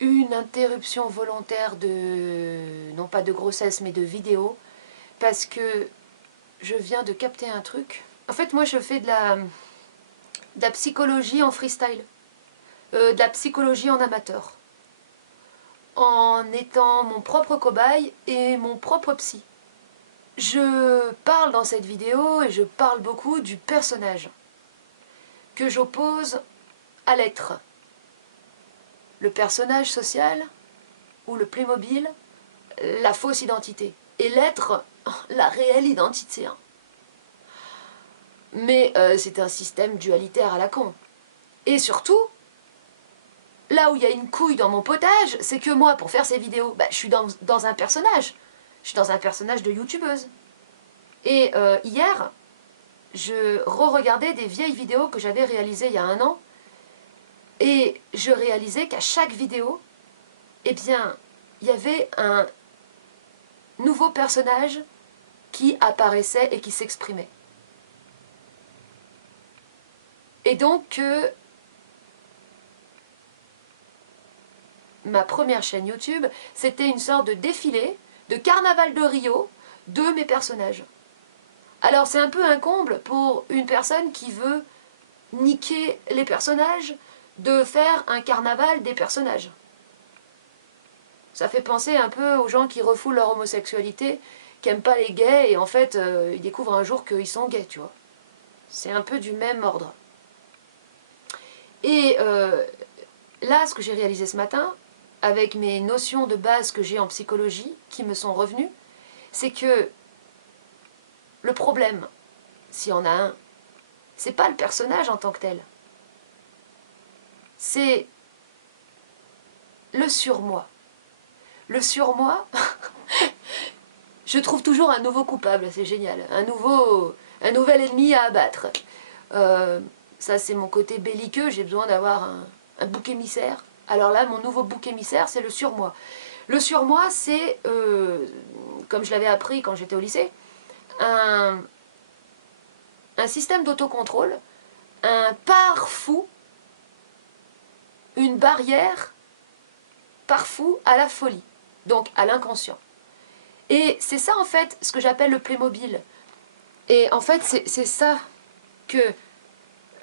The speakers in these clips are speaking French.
une interruption volontaire de, non pas de grossesse, mais de vidéo, parce que je viens de capter un truc. En fait, moi, je fais de la psychologie en freestyle, de la psychologie en amateur, en étant mon propre cobaye et mon propre psy. Je parle dans cette vidéo et je parle beaucoup du personnage que j'oppose à l'être. Le personnage social ou le Playmobil, la fausse identité. Et l'être, la réelle identité. Hein. Mais c'est un système dualitaire à la con. Et surtout, là où il y a une couille dans mon potage, c'est que moi, pour faire ces vidéos, bah, je suis dans un personnage. Je suis dans un personnage de youtubeuse. Et hier, je re-regardais des vieilles vidéos que j'avais réalisées il y a 1 an. Et je réalisais qu'à chaque vidéo, eh bien, il y avait un nouveau personnage qui apparaissait et qui s'exprimait. Et donc, ma première chaîne YouTube, c'était une sorte de défilé, de carnaval de Rio, de mes personnages. Alors c'est un peu un comble pour une personne qui veut niquer les personnages, de faire un carnaval des personnages. Ça fait penser un peu aux gens qui refoulent leur homosexualité, qui n'aiment pas les gays, et en fait, ils découvrent un jour qu'ils sont gays, tu vois. C'est un peu du même ordre. Et là, ce que j'ai réalisé ce matin, avec mes notions de base que j'ai en psychologie, qui me sont revenues, c'est que le problème, s'il y en a un, c'est pas le personnage en tant que tel. C'est le surmoi. Le surmoi, je trouve toujours un nouveau coupable, c'est génial. Un nouvel ennemi à abattre. Ça, c'est mon côté belliqueux, j'ai besoin d'avoir un bouc émissaire. Alors là, mon nouveau bouc émissaire, c'est le surmoi. Le surmoi, c'est, comme je l'avais appris quand j'étais au lycée, un système d'autocontrôle, un pare-fou, une barrière pare-fou à la folie, donc à l'inconscient. Et c'est ça, en fait, ce que j'appelle le Playmobil. Et en fait, c'est ça que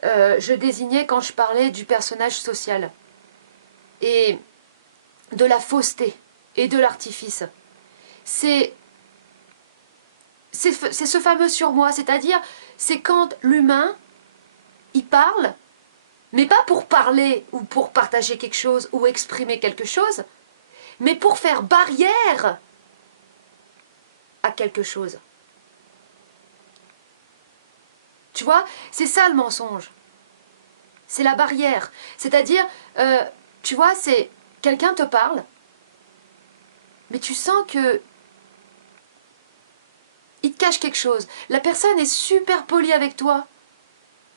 je désignais quand je parlais du personnage social. Et de la fausseté et de l'artifice. C'est ce fameux surmoi, c'est-à-dire, c'est quand l'humain, il parle, mais pas pour parler ou pour partager quelque chose ou exprimer quelque chose, mais pour faire barrière à quelque chose. Tu vois, c'est ça le mensonge. C'est la barrière. C'est-à-dire, tu vois, c'est quelqu'un te parle, mais tu sens que il te cache quelque chose. La personne est super polie avec toi,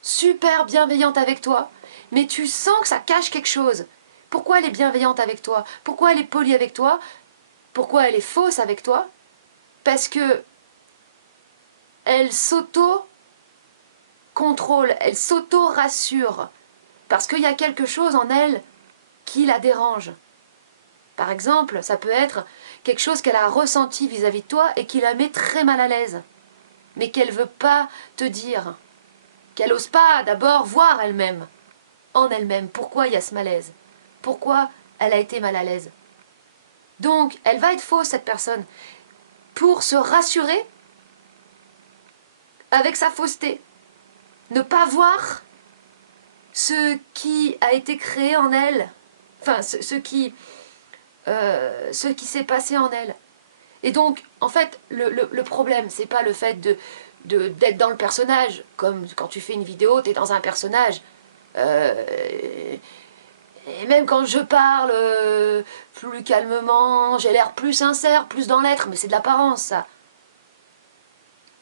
super bienveillante avec toi, mais tu sens que ça cache quelque chose. Pourquoi elle est bienveillante avec toi? Pourquoi elle est polie avec toi? Pourquoi elle est fausse avec toi? Parce que elle s'auto-contrôle, elle s'auto-rassure. Parce qu'il y a quelque chose en elle qui la dérange. Par exemple, ça peut être quelque chose qu'elle a ressenti vis-à-vis de toi et qui la met très mal à l'aise, mais qu'elle ne veut pas te dire, qu'elle n'ose pas d'abord voir elle-même, en elle-même, pourquoi il y a ce malaise, pourquoi elle a été mal à l'aise. Donc, elle va être fausse, cette personne, pour se rassurer avec sa fausseté. Ne pas voir ce qui a été créé en elle, enfin, ce qui s'est passé en elle. Et donc, en fait, le problème, c'est pas le fait d'être dans le personnage, comme quand tu fais une vidéo, tu es dans un personnage. Et même quand je parle plus calmement, j'ai l'air plus sincère, plus dans l'être, mais c'est de l'apparence, ça.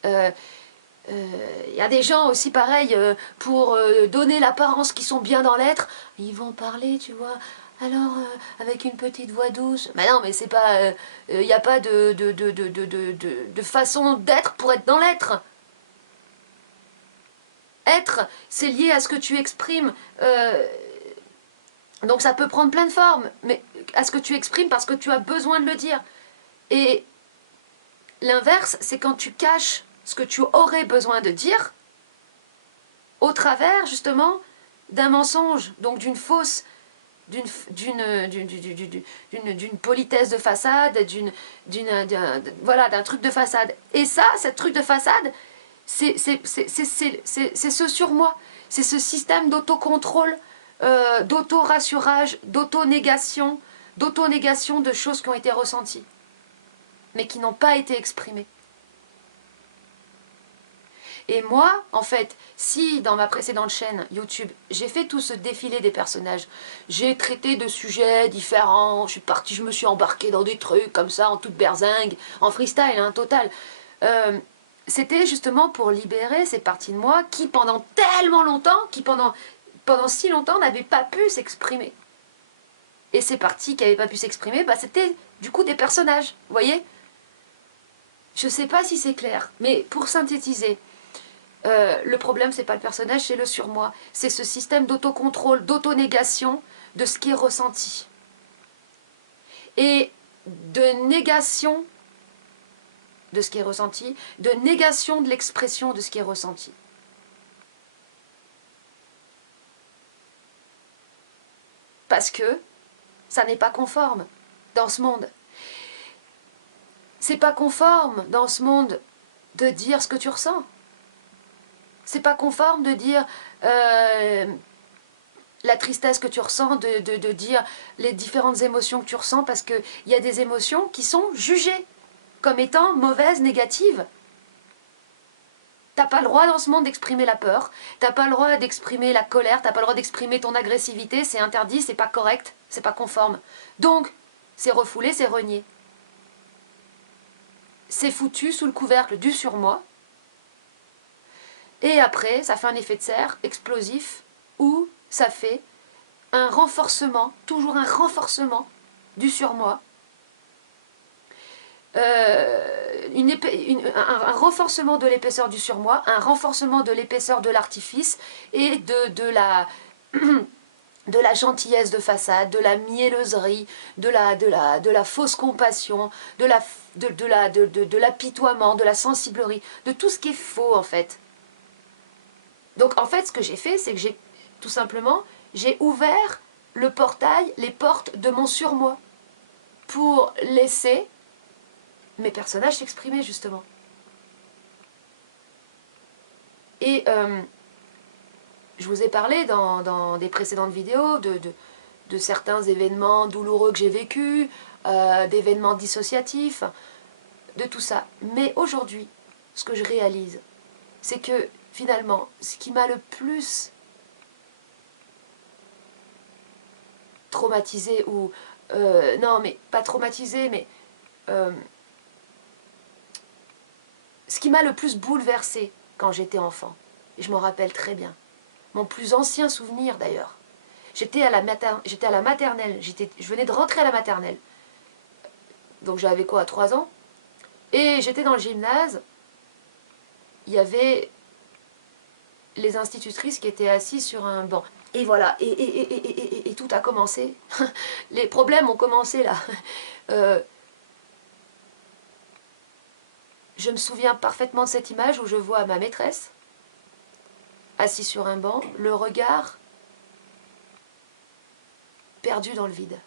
Y a des gens aussi pareil, pour donner l'apparence qu'ils sont bien dans l'être, ils vont parler, tu vois, alors avec une petite voix douce. Mais non, mais c'est pas, y a pas de façon d'être pour être dans l'être. Être, c'est lié à ce que tu exprimes. Donc ça peut prendre plein de formes. Mais à ce que tu exprimes parce que tu as besoin de le dire. Et l'inverse, c'est quand tu caches ce que tu aurais besoin de dire au travers justement d'un mensonge, donc d'une fausse, d'une politesse de façade, voilà, d'un truc de façade. Et ça, cette truc de façade, c'est ce surmoi, c'est ce système d'autocontrôle, d'auto-rassurage, d'auto-négation de choses qui ont été ressenties, mais qui n'ont pas été exprimées. Et moi, en fait, si dans ma précédente chaîne YouTube, j'ai fait tout ce défilé des personnages, j'ai traité de sujets différents, je me suis embarquée dans des trucs comme ça, en toute berzingue, en freestyle, hein, total. C'était justement pour libérer ces parties de moi qui pendant tellement longtemps, pendant si longtemps n'avaient pas pu s'exprimer. Et ces parties qui n'avaient pas pu s'exprimer, bah, c'était du coup des personnages, vous voyez? Je ne sais pas si c'est clair, mais pour synthétiser, le problème, c'est pas le personnage, c'est le surmoi. C'est ce système d'autocontrôle, d'autonégation de ce qui est ressenti. Et de négation de ce qui est ressenti, de négation de l'expression de ce qui est ressenti. Parce que ça n'est pas conforme dans ce monde. C'est pas conforme dans ce monde de dire ce que tu ressens. C'est pas conforme de dire la tristesse que tu ressens, de dire les différentes émotions que tu ressens, parce qu'il y a des émotions qui sont jugées comme étant mauvaises, négatives. T'as pas le droit dans ce monde d'exprimer la peur, t'as pas le droit d'exprimer la colère, t'as pas le droit d'exprimer ton agressivité, c'est interdit, c'est pas correct, c'est pas conforme. Donc, c'est refoulé, c'est renié. C'est foutu sous le couvercle du surmoi. Et après, ça fait un effet de serre explosif où ça fait un renforcement, toujours un renforcement du surmoi. Un renforcement de l'épaisseur du surmoi, un renforcement de l'épaisseur de l'artifice et de la gentillesse de façade, de la mielleusserie, de la fausse compassion, de l'apitoiement, de la sensiblerie, de tout ce qui est faux en fait. Donc en fait ce que j'ai fait, c'est que tout simplement, j'ai ouvert le portail, les portes de mon surmoi pour laisser mes personnages s'exprimer justement. Et je vous ai parlé dans des précédentes vidéos de certains événements douloureux que j'ai vécus, d'événements dissociatifs, de tout ça. Mais aujourd'hui, ce que je réalise, c'est que finalement, ce qui m'a le plus traumatisé, ou non mais pas traumatisé, mais ce qui m'a le plus bouleversé quand j'étais enfant, et je m'en rappelle très bien, mon plus ancien souvenir d'ailleurs, j'étais à la maternelle, je venais de rentrer à la maternelle, donc j'avais quoi, 3 ans, et j'étais dans le gymnase, il y avait les institutrices qui étaient assises sur un banc. Et voilà, et tout a commencé. Les problèmes ont commencé là. Je me souviens parfaitement de cette image où je vois ma maîtresse, assise sur un banc, le regard perdu dans le vide.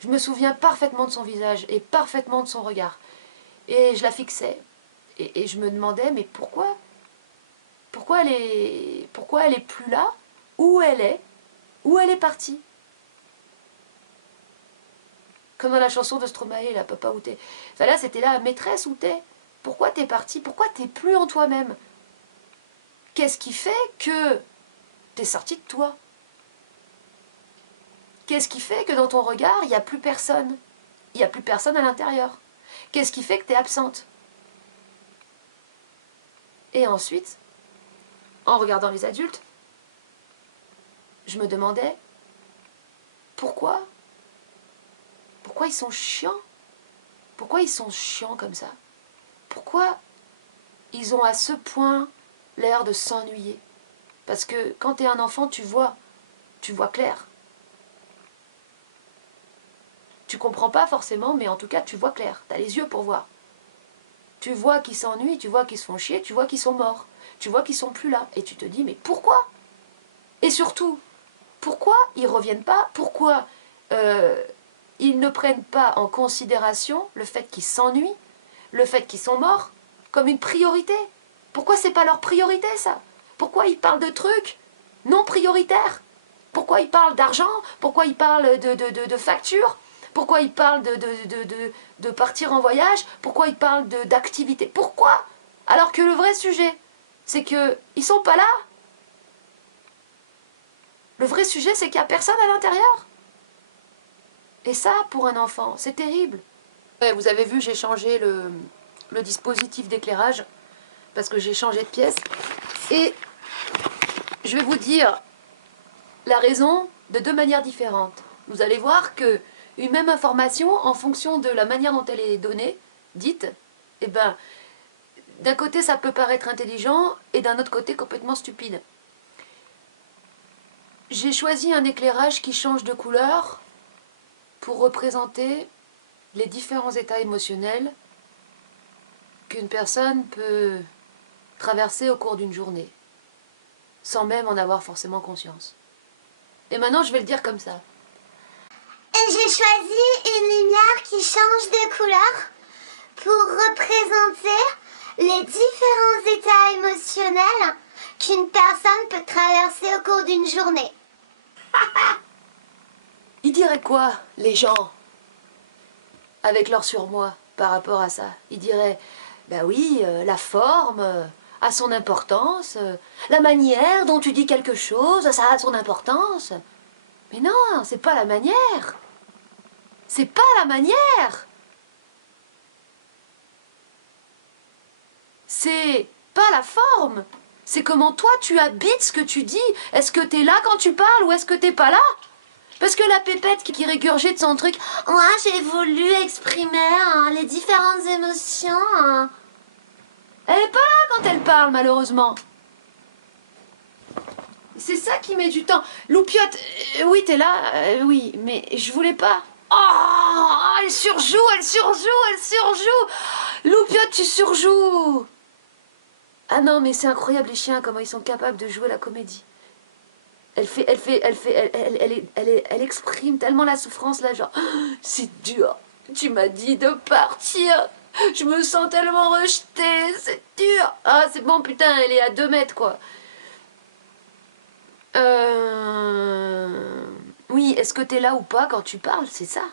Je me souviens parfaitement de son visage et parfaitement de son regard. Et je la fixais. Et je me demandais, mais pourquoi elle est plus là? Où elle est? Où elle est partie? Comme dans la chanson de Stromae, là, Papa où t'es? Enfin là, c'était là, maîtresse où t'es? Pourquoi t'es partie? Pourquoi t'es plus en toi-même? Qu'est-ce qui fait que t'es sortie de toi? Qu'est-ce qui fait que dans ton regard, il n'y a plus personne? Il n'y a plus personne à l'intérieur. Qu'est-ce qui fait que t'es absente? Et ensuite, en regardant les adultes, je me demandais pourquoi ils sont chiants? Pourquoi ils sont chiants comme ça? Pourquoi ils ont à ce point l'air de s'ennuyer? Parce que quand tu es un enfant, tu vois clair. Tu comprends pas forcément, mais en tout cas, tu vois clair. Tu as les yeux pour voir. Tu vois qu'ils s'ennuient, tu vois qu'ils se font chier, tu vois qu'ils sont morts. Tu vois qu'ils sont plus là. Et tu te dis, mais pourquoi? Et surtout, pourquoi ils reviennent pas? Pourquoi ils ne prennent pas en considération le fait qu'ils s'ennuient, le fait qu'ils sont morts, comme une priorité? Pourquoi c'est pas leur priorité, ça? Pourquoi ils parlent de trucs non prioritaires? Pourquoi ils parlent d'argent? Pourquoi ils parlent de factures? Pourquoi ils parlent de partir en voyage? Pourquoi ils parlent d'activités? Pourquoi? Alors que le vrai sujet, c'est qu'ils ne sont pas là. Le vrai sujet, c'est qu'il n'y a personne à l'intérieur. Et ça, pour un enfant, c'est terrible. Ouais, vous avez vu, j'ai changé le dispositif d'éclairage parce que j'ai changé de pièce. Et je vais vous dire la raison de deux manières différentes. Vous allez voir que une même information, en fonction de la manière dont elle est donnée, dite, eh ben, d'un côté ça peut paraître intelligent et d'un autre côté complètement stupide. J'ai choisi un éclairage qui change de couleur pour représenter les différents états émotionnels qu'une personne peut traverser au cours d'une journée, sans même en avoir forcément conscience. Et maintenant, je vais le dire comme ça. J'ai choisi une lumière qui change de couleur pour représenter les différents états émotionnels qu'une personne peut traverser au cours d'une journée. Ils diraient quoi, les gens, avec leur surmoi par rapport à ça? Ils diraient, ben oui, la forme a son importance, la manière dont tu dis quelque chose, ça a son importance. Mais non, c'est pas la manière. C'est pas la manière. C'est pas la forme. C'est comment toi tu habites ce que tu dis. Est-ce que t'es là quand tu parles ou est-ce que t'es pas là? Parce que la pépette qui régurgite son truc, Moi, j'ai voulu exprimer les différentes émotions. elle est pas là quand elle parle, malheureusement. C'est ça qui met du temps. Loupiote, oui, t'es là, oui, mais je voulais pas. Oh, elle surjoue, elle surjoue, elle surjoue. Loupiote, tu surjoues. Ah non, mais c'est incroyable les chiens, comment ils sont capables de jouer la comédie. Elle exprime tellement la souffrance là, genre, oh, c'est dur. Tu m'as dit de partir. Je me sens tellement rejetée, c'est dur. Ah, c'est bon, putain, elle est à 2 mètres, quoi. Oui, est-ce que t'es là ou pas quand tu parles, c'est ça.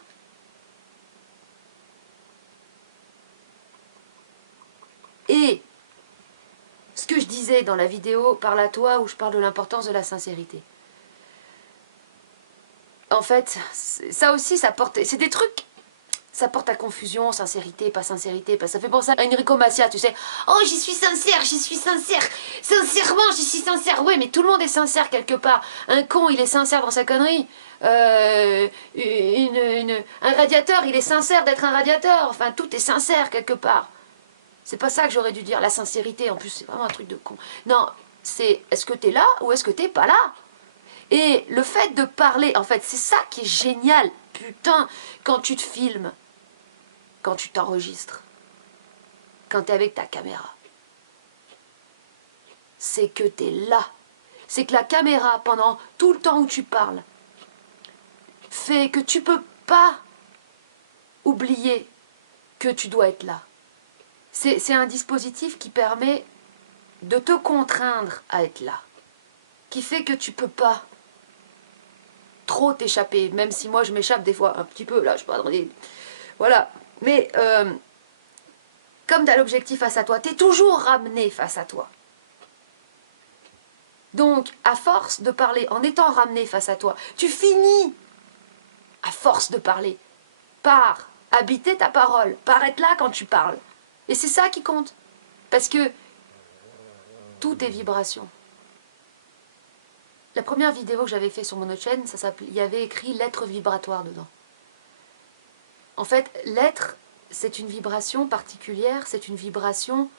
Et ce que je disais dans la vidéo Parle à toi où je parle de l'importance de la sincérité. En fait, ça aussi, ça porte... C'est des trucs... Ça porte à confusion, sincérité, pas sincérité. Ça fait penser à Enrico Macias, tu sais. Oh, j'y suis sincère, j'y suis sincère. Sincèrement, j'y suis sincère. Ouais, mais tout le monde est sincère quelque part. Un con, il est sincère dans sa connerie. Un radiateur, il est sincère d'être un radiateur. Enfin, tout est sincère quelque part. C'est pas ça que j'aurais dû dire, la sincérité. En plus, c'est vraiment un truc de con. Non, c'est est-ce que t'es là ou est-ce que t'es pas là? Et le fait de parler, en fait, c'est ça qui est génial. Putain, quand tu te filmes, quand tu t'enregistres, quand tu es avec ta caméra, c'est que tu es là. C'est que la caméra, pendant tout le temps où tu parles, fait que tu peux pas oublier que tu dois être là. C'est un dispositif qui permet de te contraindre à être là, qui fait que tu peux pas trop t'échapper, même si moi je m'échappe des fois un petit peu, là, je sais pas, dans les... Voilà. Mais comme tu as l'objectif face à toi, tu es toujours ramené face à toi. Donc, à force de parler, en étant ramené face à toi, tu finis, à force de parler, par habiter ta parole, par être là quand tu parles. Et c'est ça qui compte. Parce que tout est vibration. La première vidéo que j'avais fait sur mon autre chaîne, il y avait écrit l'être vibratoire dedans. En fait, l'être, c'est une vibration particulière, c'est une vibration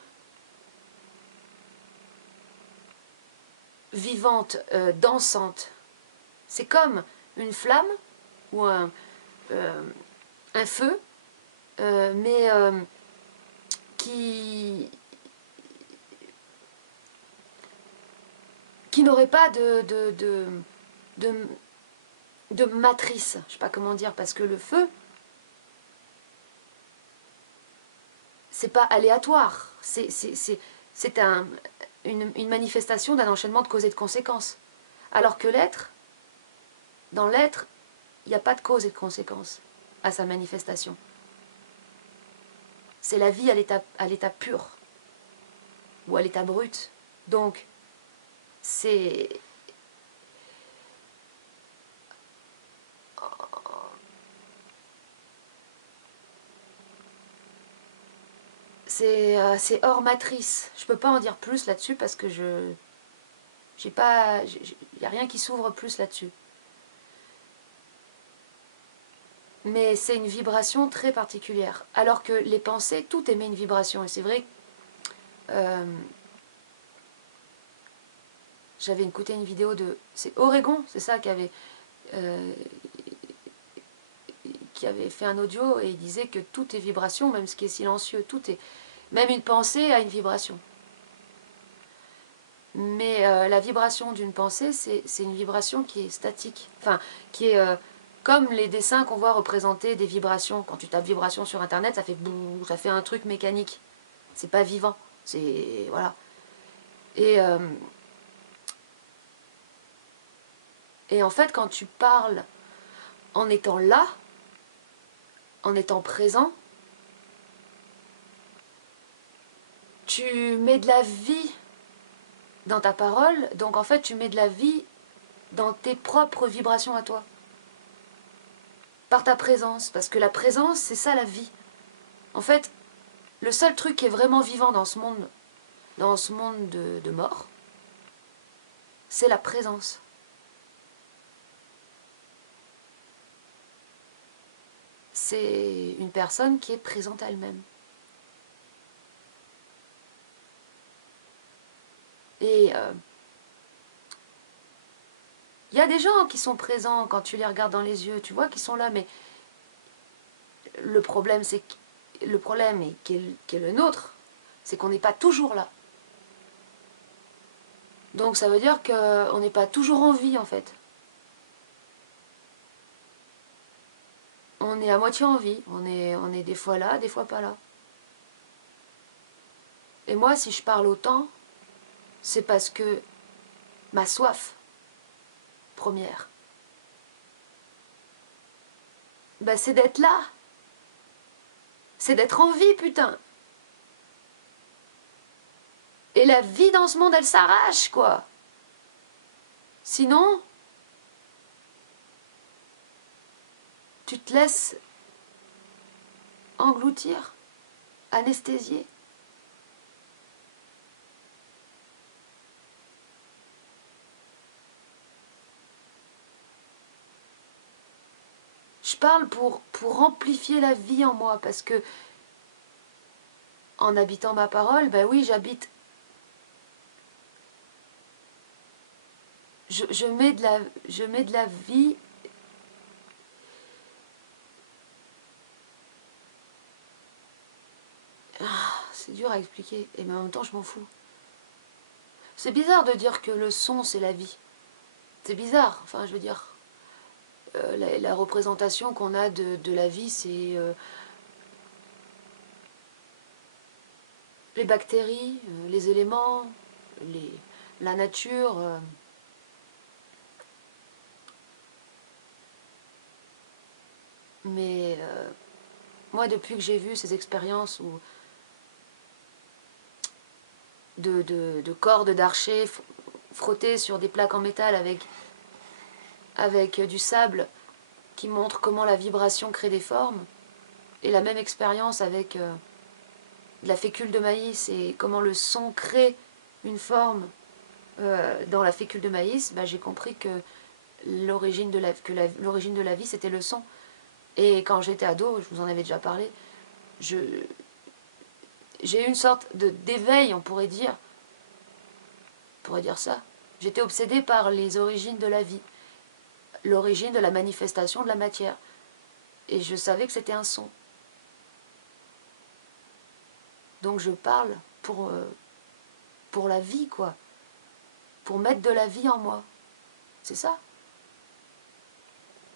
vivante, dansante. C'est comme une flamme ou un feu, mais qui n'aurait pas de matrice, je sais pas comment dire, parce que le feu, c'est pas aléatoire, c'est une manifestation d'un enchaînement de causes et de conséquences. Alors que l'être, dans l'être, il n'y a pas de cause et de conséquences à sa manifestation. C'est la vie à l'état pur, ou à l'état brut. Donc, c'est... C'est hors matrice. Je peux pas en dire plus là-dessus parce que il n'y a rien qui s'ouvre plus là-dessus. Mais c'est une vibration très particulière. Alors que les pensées, tout émet une vibration. Et c'est vrai, j'avais écouté une vidéo de... C'est Oregon, c'est ça, qui avait fait un audio et il disait que tout est vibration, même ce qui est silencieux, tout est... Même une pensée a une vibration. Mais la vibration d'une pensée, c'est une vibration qui est statique. Enfin, qui est comme les dessins qu'on voit représenter des vibrations. Quand tu tapes vibration sur Internet, ça fait bouh, ça fait un truc mécanique. C'est pas vivant. C'est... Voilà. Et en fait, quand tu parles en étant là, en étant présent, tu mets de la vie dans ta parole, donc en fait tu mets de la vie dans tes propres vibrations à toi. Par ta présence, parce que la présence, c'est ça la vie. En fait, le seul truc qui est vraiment vivant dans ce monde de mort, c'est la présence. C'est une personne qui est présente à elle-même. Et il y a des gens qui sont présents quand tu les regardes dans les yeux, tu vois qu'ils sont là, mais le problème, qui est le nôtre, c'est qu'on n'est pas toujours là. Donc ça veut dire qu'on n'est pas toujours en vie en fait. On est à moitié en vie, on est des fois là, des fois pas là. Et moi, si je parle autant, c'est parce que ma soif première, bah c'est d'être là. C'est d'être en vie, putain. Et la vie dans ce monde, elle s'arrache, quoi. Sinon, tu te laisses engloutir, anesthésier. Je parle pour amplifier la vie en moi, parce que en habitant ma parole, ben oui, j'habite. Je mets de la vie. C'est dur à expliquer, et mais en même temps je m'en fous. C'est bizarre de dire que le son c'est la vie. C'est bizarre, enfin je veux dire, la représentation qu'on a de la vie c'est les bactéries, les éléments, la nature. Mais moi depuis que j'ai vu ces expériences où de cordes d'archers frottés sur des plaques en métal avec du sable qui montre comment la vibration crée des formes, et la même expérience avec de la fécule de maïs et comment le son crée une forme dans la fécule de maïs, bah, j'ai compris que l'origine de la vie c'était le son. Et quand j'étais ado, je vous en avais déjà parlé, j'ai eu une sorte d'éveil, on pourrait dire ça. J'étais obsédée par les origines de la vie, l'origine de la manifestation de la matière. et je savais que c'était un son. Donc je parle pour la vie, quoi. Pour mettre de la vie en moi. C'est ça.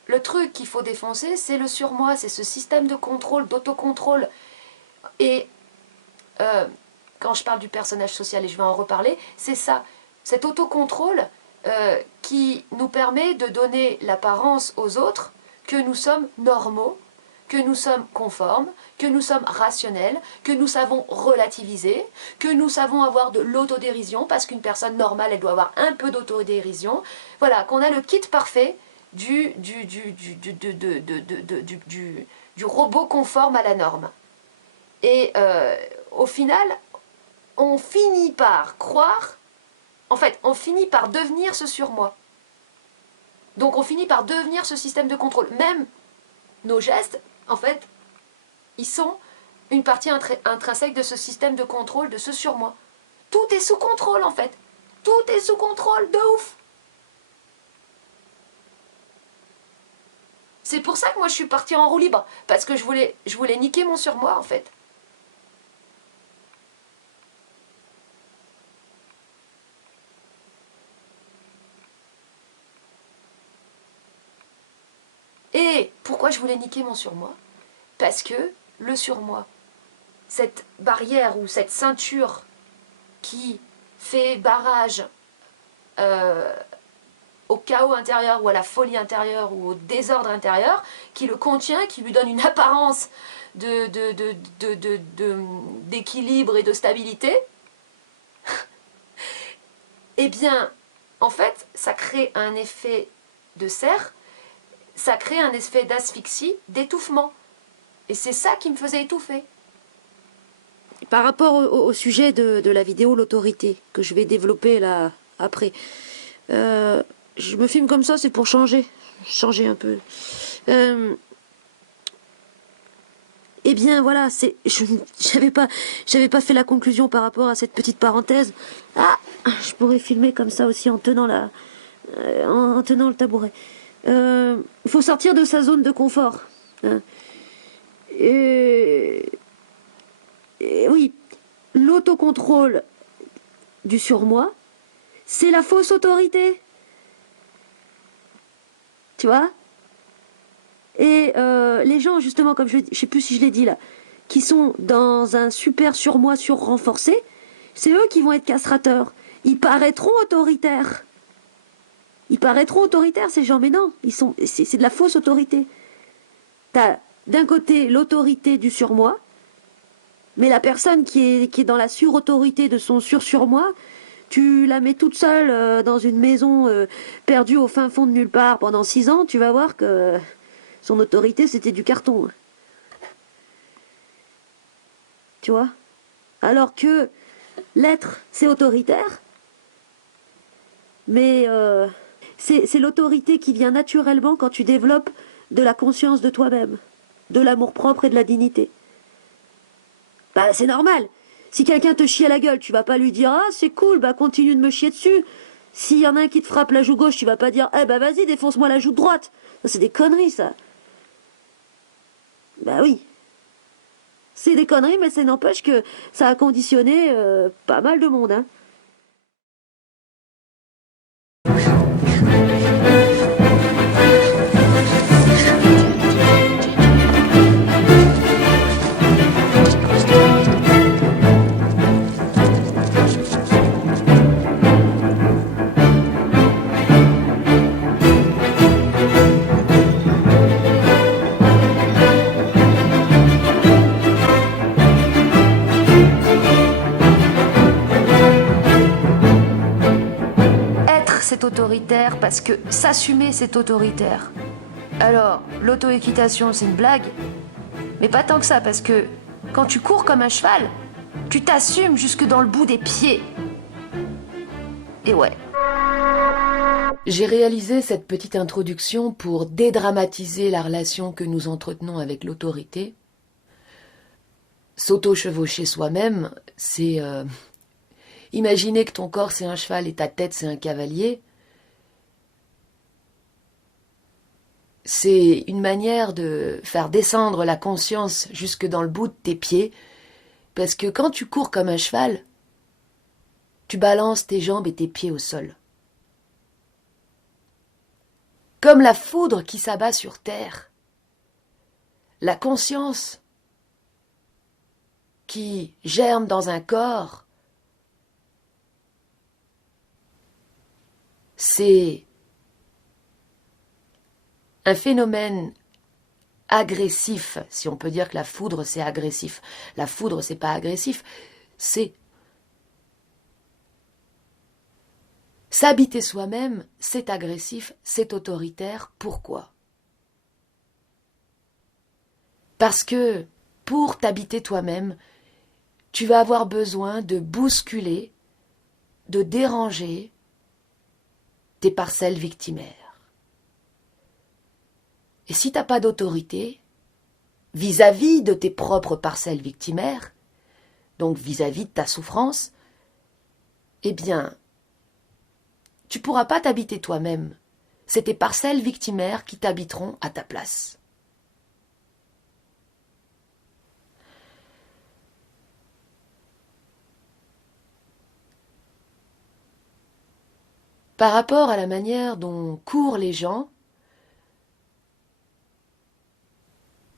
Le truc qu'il faut défoncer, c'est le surmoi, c'est ce système de contrôle, d'autocontrôle. Et quand je parle du personnage social, et je vais en reparler, c'est ça, cet autocontrôle qui nous permet de donner l'apparence aux autres que nous sommes normaux, que nous sommes conformes, que nous sommes rationnels, que nous savons relativiser, que nous savons avoir de l'autodérision, parce qu'une personne normale, elle doit avoir un peu d'autodérision. Voilà, qu'on a le kit parfait du robot conforme à la norme. Et au final, on finit par croire, en fait, on finit par devenir ce surmoi. Donc on finit par devenir ce système de contrôle. Même nos gestes, en fait, ils sont une partie intrinsèque de ce système de contrôle, de ce surmoi. Tout est sous contrôle, en fait. Tout est sous contrôle, de ouf. C'est pour ça que moi je suis partie en roue libre, parce que je voulais niquer mon surmoi, en fait. Et pourquoi je voulais niquer mon surmoi? Parce que le surmoi, cette barrière ou cette ceinture qui fait barrage au chaos intérieur ou à la folie intérieure ou au désordre intérieur, qui le contient, qui lui donne une apparence d'équilibre et de stabilité, eh bien, en fait, ça crée un effet de serre, ça crée un effet d'asphyxie, d'étouffement. Et c'est ça qui me faisait étouffer. Par rapport au sujet de la vidéo, l'autorité, que je vais développer là après, je me filme comme ça, c'est pour changer un peu. Eh bien voilà, j'avais pas fait la conclusion par rapport à cette petite parenthèse. Ah, je pourrais filmer comme ça aussi en tenant en tenant le tabouret. Il faut sortir de sa zone de confort. Hein. Et oui, l'autocontrôle du surmoi, c'est la fausse autorité. Tu vois? Et les gens, justement, comme je sais plus si je l'ai dit là, qui sont dans un super surmoi surrenforcé, c'est eux qui vont être castrateurs. Ils paraîtront autoritaires. Ils paraîtront autoritaires, ces gens, mais non, c'est de la fausse autorité. T'as d'un côté l'autorité du surmoi, mais la personne qui est dans la surautorité de son surmoi, tu la mets toute seule dans une maison perdue au fin fond de nulle part pendant 6 ans, tu vas voir que son autorité c'était du carton. Tu vois? Alors que l'être c'est autoritaire, mais c'est l'autorité qui vient naturellement quand tu développes de la conscience de toi-même, de l'amour-propre et de la dignité. Bah c'est normal. Si quelqu'un te chie à la gueule, tu vas pas lui dire « Ah, c'est cool, bah continue de me chier dessus ». S'il y en a un qui te frappe la joue gauche, tu vas pas dire « Eh bah vas-y, défonce-moi la joue droite ». Ça, c'est des conneries, ça. Bah oui. C'est des conneries, mais ça n'empêche que ça a conditionné pas mal de monde, hein. C'est autoritaire parce que s'assumer c'est autoritaire. Alors, l'auto-équitation c'est une blague, mais pas tant que ça parce que quand tu cours comme un cheval, tu t'assumes jusque dans le bout des pieds. Et ouais. J'ai réalisé cette petite introduction pour dédramatiser la relation que nous entretenons avec l'autorité. S'auto-chevaucher soi-même, c'est... Imaginez que ton corps c'est un cheval et ta tête c'est un cavalier. c'est une manière de faire descendre la conscience jusque dans le bout de tes pieds, parce que quand tu cours comme un cheval, tu balances tes jambes et tes pieds au sol. Comme la foudre qui s'abat sur terre, la conscience qui germe dans un corps, c'est un phénomène agressif, si on peut dire que la foudre c'est agressif. La foudre c'est pas agressif, c'est s'habiter soi-même, c'est agressif, c'est autoritaire. Pourquoi ? Parce que pour t'habiter toi-même, tu vas avoir besoin de bousculer, de déranger tes parcelles victimaires. Et si tu n'as pas d'autorité vis-à-vis de tes propres parcelles victimaires, donc vis-à-vis de ta souffrance, eh bien, tu ne pourras pas t'habiter toi-même. C'est tes parcelles victimaires qui t'habiteront à ta place. Par rapport à la manière dont courent les gens,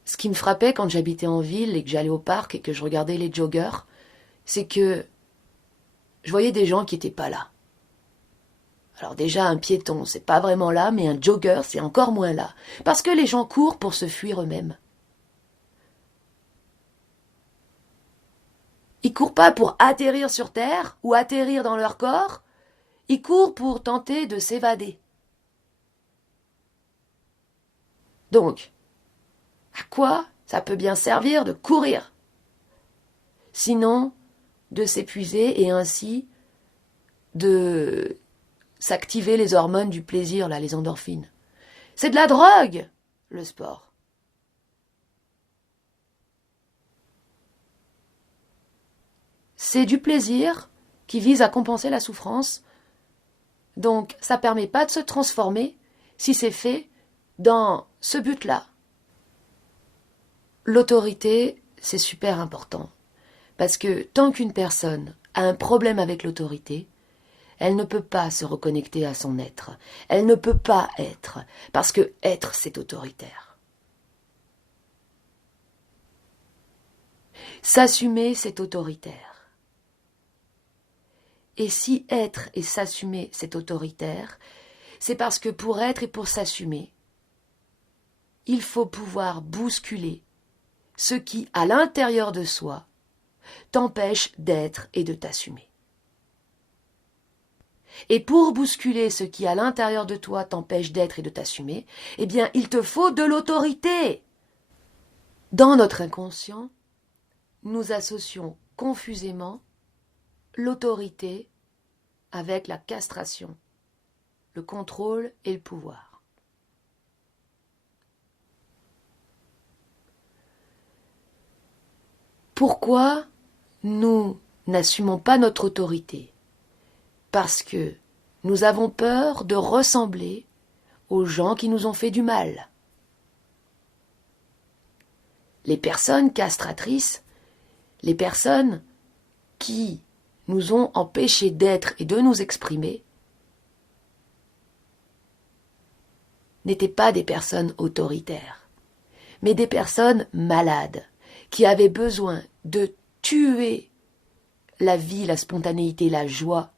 ce qui me frappait quand j'habitais en ville et que j'allais au parc et que je regardais les joggers, c'est que je voyais des gens qui n'étaient pas là. Alors déjà, un piéton, c'est pas vraiment là, mais un jogger, c'est encore moins là. Parce que les gens courent pour se fuir eux-mêmes. Ils courent pas pour atterrir sur terre ou atterrir dans leur corps, ils courent pour tenter de s'évader. Donc, à quoi ça peut bien servir de courir? Sinon, de s'épuiser et ainsi de s'activer les hormones du plaisir, là, les endorphines. C'est de la drogue, le sport. C'est du plaisir qui vise à compenser la souffrance. Donc, ça ne permet pas de se transformer si c'est fait dans ce but-là. L'autorité, c'est super important. Parce que tant qu'une personne a un problème avec l'autorité, elle ne peut pas se reconnecter à son être. Elle ne peut pas être, parce que être, c'est autoritaire. S'assumer, c'est autoritaire. Et si être et s'assumer, c'est autoritaire, c'est parce que pour être et pour s'assumer, il faut pouvoir bousculer ce qui, à l'intérieur de soi, t'empêche d'être et de t'assumer. Et pour bousculer ce qui, à l'intérieur de toi, t'empêche d'être et de t'assumer, eh bien, il te faut de l'autorité. Dans notre inconscient, nous associons confusément l'autorité avec la castration, le contrôle et le pouvoir. Pourquoi nous n'assumons pas notre autorité? Parce que nous avons peur de ressembler aux gens qui nous ont fait du mal. Les personnes castratrices, les personnes qui nous ont empêchés d'être et de nous exprimer, n'étaient pas des personnes autoritaires, mais des personnes malades, qui avaient besoin de tuer la vie, la spontanéité, la joie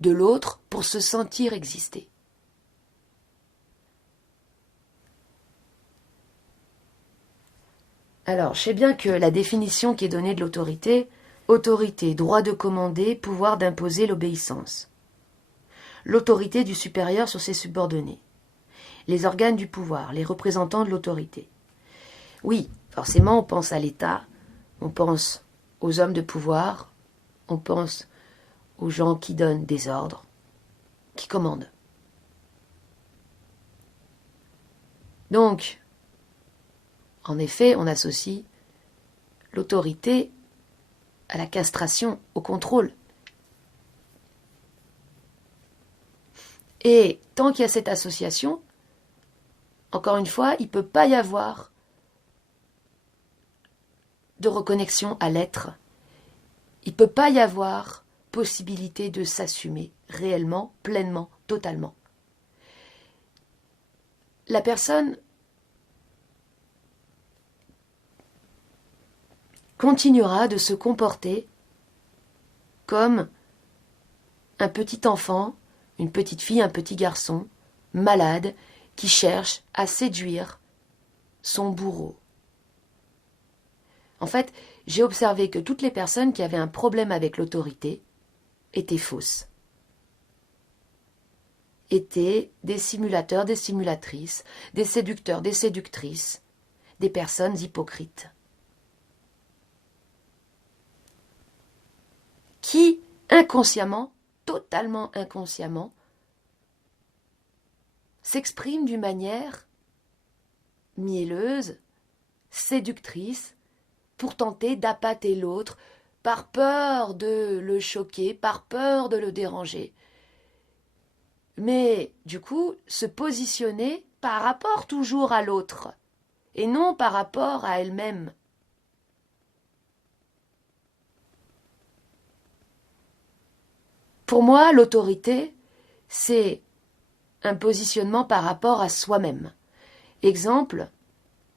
de l'autre pour se sentir exister. Alors, je sais bien que la définition qui est donnée de l'autorité, autorité, droit de commander, pouvoir d'imposer l'obéissance. L'autorité du supérieur sur ses subordonnés. Les organes du pouvoir, les représentants de l'autorité. Oui, forcément, on pense à l'État, on pense aux hommes de pouvoir, on pense aux gens qui donnent des ordres, qui commandent. Donc, en effet, on associe l'autorité à la castration, au contrôle. Et tant qu'il y a cette association, encore une fois, il ne peut pas y avoir de reconnexion à l'être. Il ne peut pas y avoir possibilité de s'assumer réellement, pleinement, totalement. La personne continuera de se comporter comme un petit enfant, une petite fille, un petit garçon, malade, qui cherche à séduire son bourreau. En fait, j'ai observé que toutes les personnes qui avaient un problème avec l'autorité étaient fausses. Étaient des simulateurs, des simulatrices, des séducteurs, des séductrices, des personnes hypocrites. Qui, inconsciemment, totalement inconsciemment, s'expriment d'une manière mielleuse, séductrice, pour tenter d'appâter l'autre, par peur de le choquer, par peur de le déranger. Mais, du coup, se positionner par rapport toujours à l'autre, et non par rapport à elle-même. Pour moi, l'autorité, c'est un positionnement par rapport à soi-même. Exemple,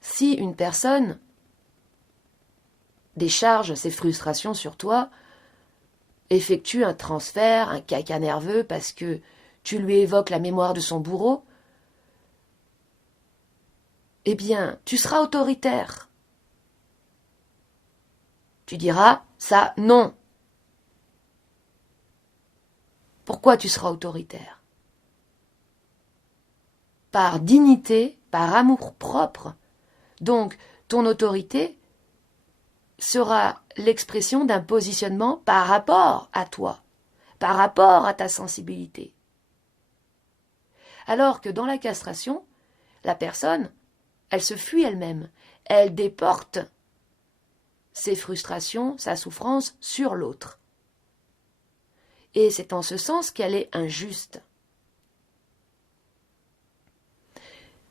si une personne décharge ses frustrations sur toi, effectue un transfert, un caca nerveux parce que tu lui évoques la mémoire de son bourreau, eh bien, tu seras autoritaire. Tu diras, ça, non. Pourquoi tu seras autoritaire? Par dignité, par amour-propre. Donc, ton autorité sera l'expression d'un positionnement par rapport à toi, par rapport à ta sensibilité. Alors que dans la castration, la personne, elle se fuit elle-même, elle déporte ses frustrations, sa souffrance sur l'autre. Et c'est en ce sens qu'elle est injuste.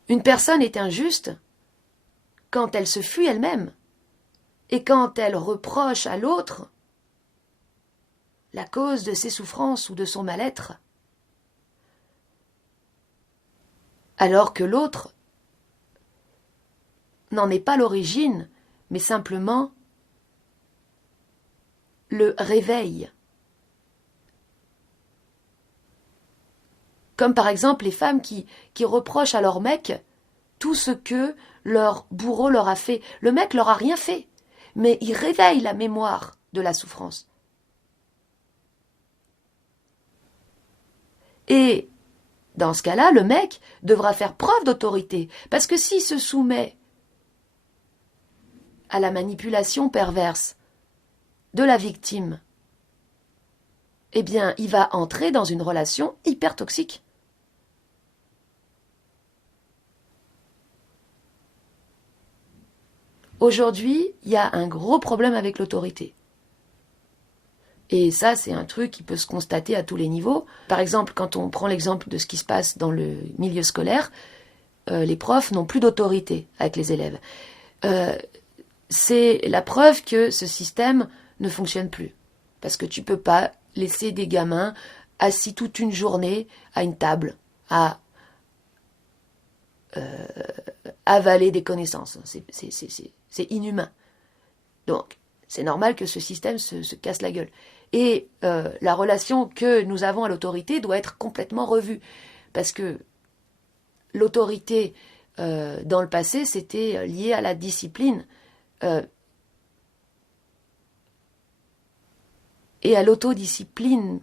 Une personne est injuste quand elle se fuit elle-même et quand elle reproche à l'autre la cause de ses souffrances ou de son mal-être, alors que l'autre n'en est pas l'origine, mais simplement le réveil. Comme par exemple les femmes qui reprochent à leur mec tout ce que leur bourreau leur a fait. Le mec leur a rien fait, mais il réveille la mémoire de la souffrance. Et dans ce cas-là, le mec devra faire preuve d'autorité, parce que s'il se soumet à la manipulation perverse de la victime, eh bien, il va entrer dans une relation hyper toxique. Aujourd'hui, il y a un gros problème avec l'autorité. Et ça, c'est un truc qui peut se constater à tous les niveaux. Par exemple, quand on prend l'exemple de ce qui se passe dans le milieu scolaire, les profs n'ont plus d'autorité avec les élèves. C'est la preuve que ce système ne fonctionne plus. Parce que tu peux pas laisser des gamins assis toute une journée à une table, à avaler des connaissances. C'est inhumain. Donc, c'est normal que ce système se casse la gueule. Et la relation que nous avons à l'autorité doit être complètement revue. Parce que l'autorité, dans le passé, c'était lié à la discipline et à l'autodiscipline,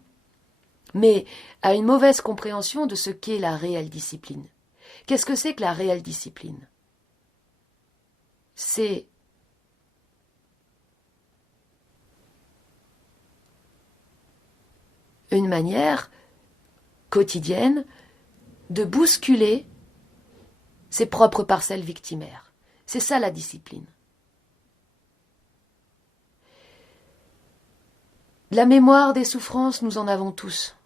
mais à une mauvaise compréhension de ce qu'est la réelle discipline. Qu'est-ce que c'est que la réelle discipline? C'est une manière quotidienne de bousculer ses propres parcelles victimaires. C'est ça la discipline. La mémoire des souffrances, nous en avons tous.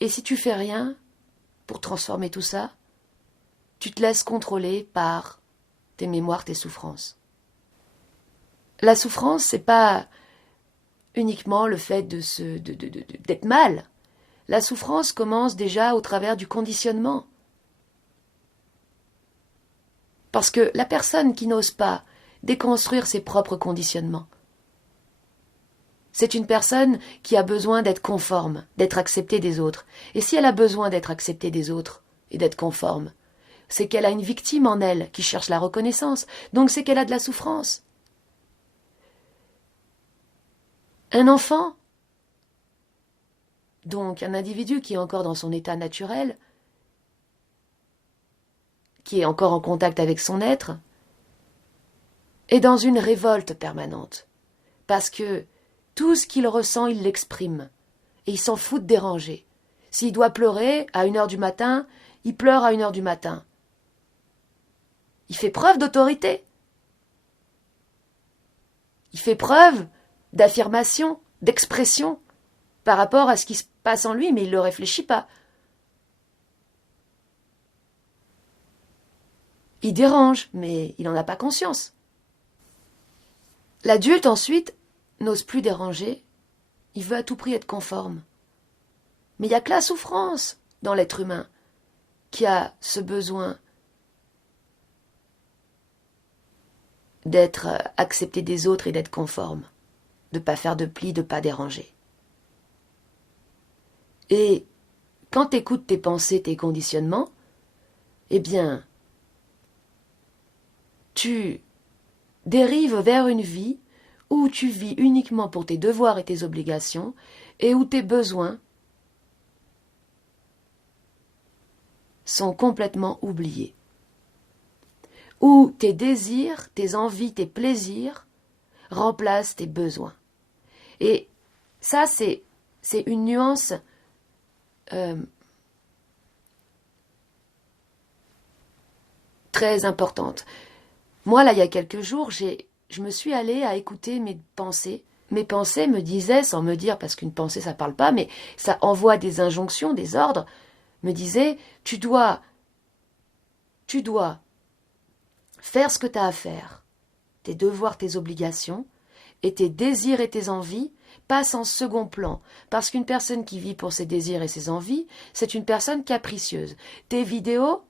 Et si tu fais rien pour transformer tout ça, tu te laisses contrôler par tes mémoires, tes souffrances. La souffrance, c'est pas uniquement le fait d'être mal. La souffrance commence déjà au travers du conditionnement. Parce que la personne qui n'ose pas déconstruire ses propres conditionnements, c'est une personne qui a besoin d'être conforme, d'être acceptée des autres. Et si elle a besoin d'être acceptée des autres et d'être conforme, c'est qu'elle a une victime en elle qui cherche la reconnaissance. Donc c'est qu'elle a de la souffrance. Un enfant, donc un individu qui est encore dans son état naturel, qui est encore en contact avec son être, est dans une révolte permanente. Parce que tout ce qu'il ressent, il l'exprime. Et il s'en fout de déranger. S'il doit pleurer à 1h du matin, il pleure à 1h du matin. Il fait preuve d'autorité. Il fait preuve d'affirmation, d'expression par rapport à ce qui se passe en lui, mais il ne le réfléchit pas. Il dérange, mais il n'en a pas conscience. L'adulte, ensuite, n'ose plus déranger, il veut à tout prix être conforme. Mais il n'y a que la souffrance dans l'être humain qui a ce besoin d'être accepté des autres et d'être conforme, de ne pas faire de plis, de ne pas déranger. Et quand tu écoutes tes pensées, tes conditionnements, eh bien, tu dérives vers une vie où tu vis uniquement pour tes devoirs et tes obligations, et où tes besoins sont complètement oubliés. Où tes désirs, tes envies, tes plaisirs remplacent tes besoins. Et ça, c'est une nuance très importante. Moi, là, il y a quelques jours, je me suis allée à écouter mes pensées. Mes pensées me disaient, sans me dire, parce qu'une pensée, ça parle pas, mais ça envoie des injonctions, des ordres, me disaient, tu dois faire ce que tu as à faire. Tes devoirs, tes obligations, et tes désirs et tes envies passent en second plan. Parce qu'une personne qui vit pour ses désirs et ses envies, c'est une personne capricieuse. Tes vidéos,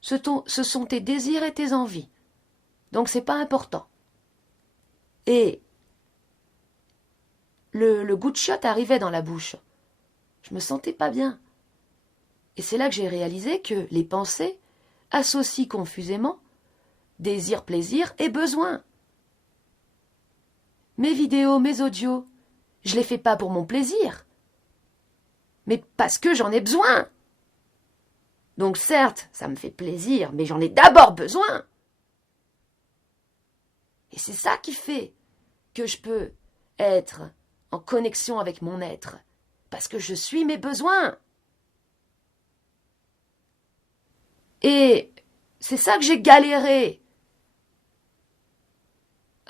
ce sont tes désirs et tes envies. Donc c'est pas important. Et le goût de chiotte arrivait dans la bouche. Je me sentais pas bien. Et c'est là que j'ai réalisé que les pensées associent confusément désir, plaisir et besoin. Mes vidéos, mes audios, je les fais pas pour mon plaisir, mais parce que j'en ai besoin. Donc certes, ça me fait plaisir, mais j'en ai d'abord besoin. Et c'est ça qui fait que je peux être en connexion avec mon être, parce que je suis mes besoins. Et c'est ça que j'ai galéré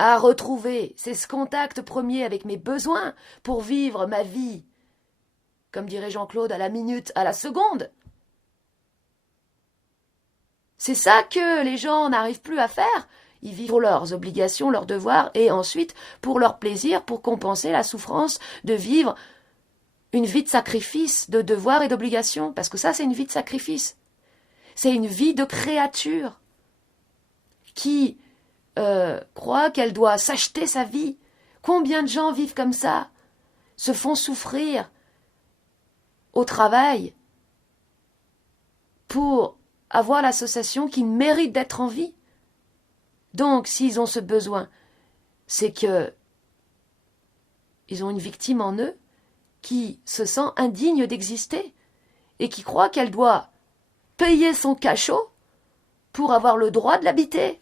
à retrouver, c'est ce contact premier avec mes besoins pour vivre ma vie, comme dirait Jean-Claude, à la minute, à la seconde. C'est ça que les gens n'arrivent plus à faire. Ils vivent pour leurs obligations, leurs devoirs, et ensuite pour leur plaisir, pour compenser la souffrance de vivre une vie de sacrifice, de devoirs et d'obligations, parce que ça, c'est une vie de sacrifice. C'est une vie de créature qui croit qu'elle doit s'acheter sa vie. Combien de gens vivent comme ça, se font souffrir au travail pour avoir la sensation qu'ils méritent d'être en vie. Donc, s'ils ont ce besoin, c'est que ils ont une victime en eux qui se sent indigne d'exister et qui croit qu'elle doit payer son cachot pour avoir le droit de l'habiter.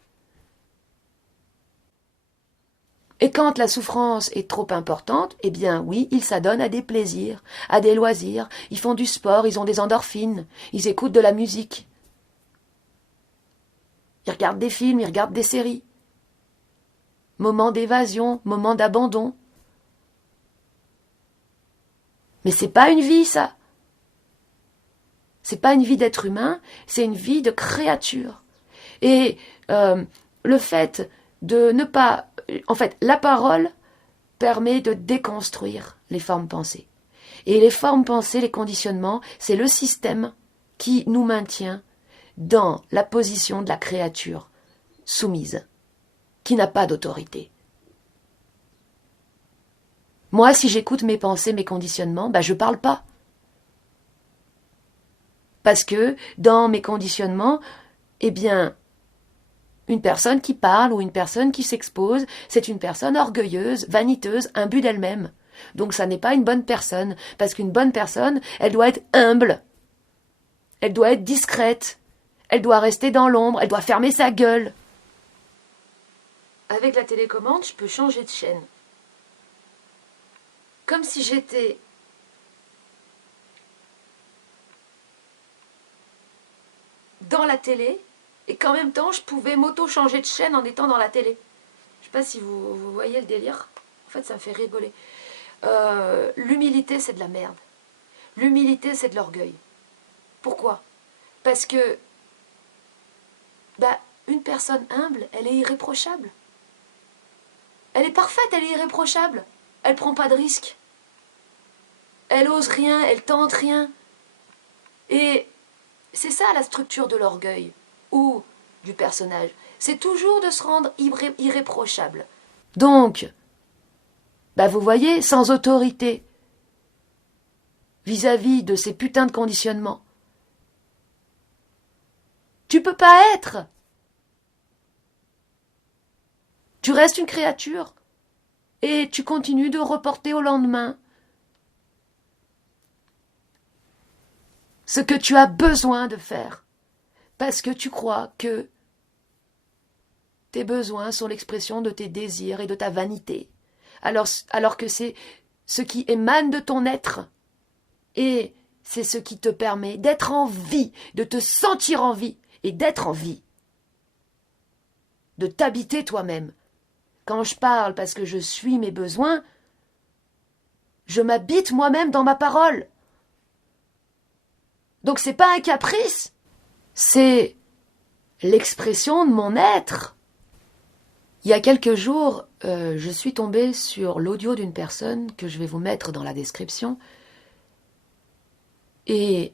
Et quand la souffrance est trop importante, eh bien oui, ils s'adonnent à des plaisirs, à des loisirs, ils font du sport, ils ont des endorphines, ils écoutent de la musique. Ils regardent des films, ils regardent des séries. Moment d'évasion, moment d'abandon. Mais c'est pas une vie, ça. C'est pas une vie d'être humain, c'est une vie de créature. Et le fait de ne pas... En fait, la parole permet de déconstruire les formes pensées. Et les formes pensées, les conditionnements, c'est le système qui nous maintient dans la position de la créature soumise, qui n'a pas d'autorité. Moi, si j'écoute mes pensées, mes conditionnements, je parle pas. Parce que dans mes conditionnements, eh bien, une personne qui parle ou une personne qui s'expose, c'est une personne orgueilleuse, vaniteuse, imbue d'elle-même. Donc ça n'est pas une bonne personne, parce qu'une bonne personne, elle doit être humble, elle doit être discrète, elle doit rester dans l'ombre, elle doit fermer sa gueule. Avec la télécommande, je peux changer de chaîne. Comme si j'étais dans la télé, et qu'en même temps, je pouvais m'auto-changer de chaîne en étant dans la télé. Je sais pas si vous voyez le délire. En fait, ça me fait rigoler. L'humilité, c'est de la merde. L'humilité, c'est de l'orgueil. Pourquoi? Parce que une personne humble, elle est irréprochable. Elle est parfaite, elle est irréprochable. Elle prend pas de risques. Elle ose rien, elle tente rien. Et c'est ça la structure de l'orgueil ou du personnage. C'est toujours de se rendre irréprochable. Donc, vous voyez, sans autorité vis-à-vis de ces putains de conditionnements, tu peux pas être. Tu restes une créature et tu continues de reporter au lendemain ce que tu as besoin de faire parce que tu crois que tes besoins sont l'expression de tes désirs et de ta vanité, alors que c'est ce qui émane de ton être et c'est ce qui te permet d'être en vie, de te sentir en vie et d'être en vie, de t'habiter toi-même. Quand je parle parce que je suis mes besoins, je m'habite moi-même dans ma parole. Donc c'est pas un caprice, c'est l'expression de mon être. Il y a quelques jours, je suis tombée sur l'audio d'une personne que je vais vous mettre dans la description. Et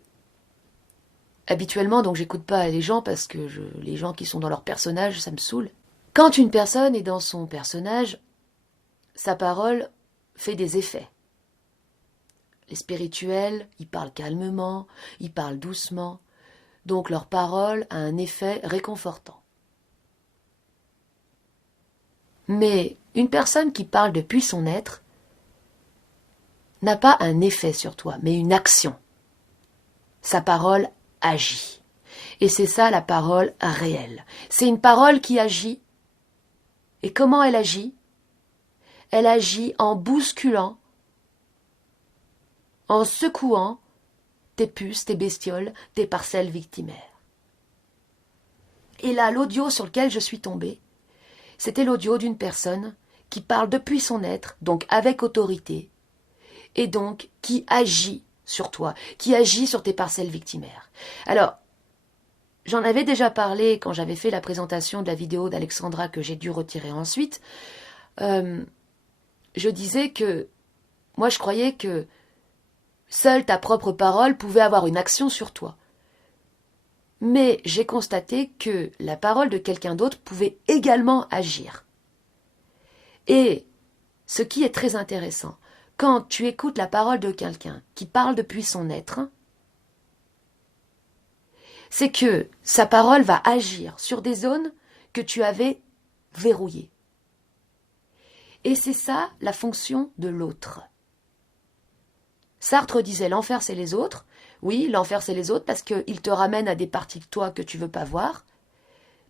habituellement, donc j'écoute pas les gens parce que les gens qui sont dans leur personnage, ça me saoule. Quand une personne est dans son personnage, sa parole fait des effets. Les spirituels, ils parlent calmement, ils parlent doucement, donc leur parole a un effet réconfortant. Mais une personne qui parle depuis son être n'a pas un effet sur toi, mais une action. Sa parole agit. Et c'est ça la parole réelle. C'est une parole qui agit. Et comment elle agit? Elle agit en bousculant, en secouant tes puces, tes bestioles, tes parcelles victimaires. Et là, l'audio sur lequel je suis tombée, c'était l'audio d'une personne qui parle depuis son être, donc avec autorité, et donc qui agit sur toi, qui agit sur tes parcelles victimaires. Alors, j'en avais déjà parlé quand j'avais fait la présentation de la vidéo d'Alexandra que j'ai dû retirer ensuite. Je disais que moi je croyais que seule ta propre parole pouvait avoir une action sur toi. Mais j'ai constaté que la parole de quelqu'un d'autre pouvait également agir. Et ce qui est très intéressant, quand tu écoutes la parole de quelqu'un qui parle depuis son être, c'est que sa parole va agir sur des zones que tu avais verrouillées. Et c'est ça la fonction de l'autre. Sartre disait l'enfer c'est les autres. Oui, l'enfer c'est les autres parce qu'il te ramène à des parties de toi que tu veux pas voir.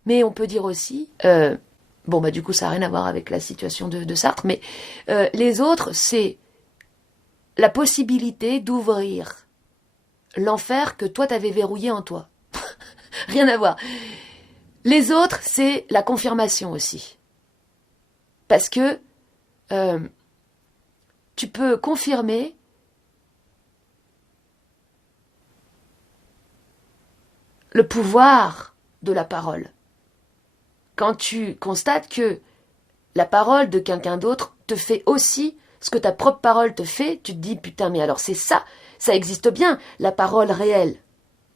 Mais on peut dire aussi, du coup ça n'a rien à voir avec la situation de Sartre, mais les autres c'est la possibilité d'ouvrir l'enfer que toi t'avais verrouillé en toi. Rien à voir. Les autres c'est la confirmation aussi. Parce que tu peux confirmer le pouvoir de la parole. Quand tu constates que la parole de quelqu'un d'autre te fait aussi ce que ta propre parole te fait, tu te dis putain mais alors c'est ça, ça existe bien, la parole réelle.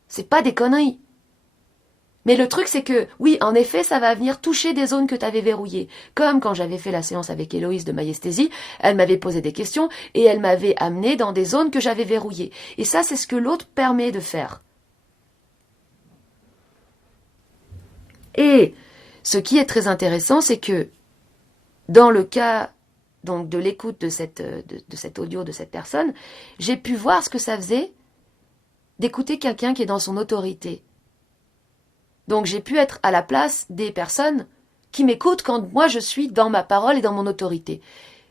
C'est pas des conneries. Mais le truc c'est que, oui, en effet, ça va venir toucher des zones que tu avais verrouillées. Comme quand j'avais fait la séance avec Héloïse de Maïesthésie, elle m'avait posé des questions et elle m'avait amené dans des zones que j'avais verrouillées. Et ça, c'est ce que l'autre permet de faire. Et ce qui est très intéressant, c'est que dans le cas donc de l'écoute de cet audio de cette personne, j'ai pu voir ce que ça faisait d'écouter quelqu'un qui est dans son autorité. Donc j'ai pu être à la place des personnes qui m'écoutent quand moi je suis dans ma parole et dans mon autorité.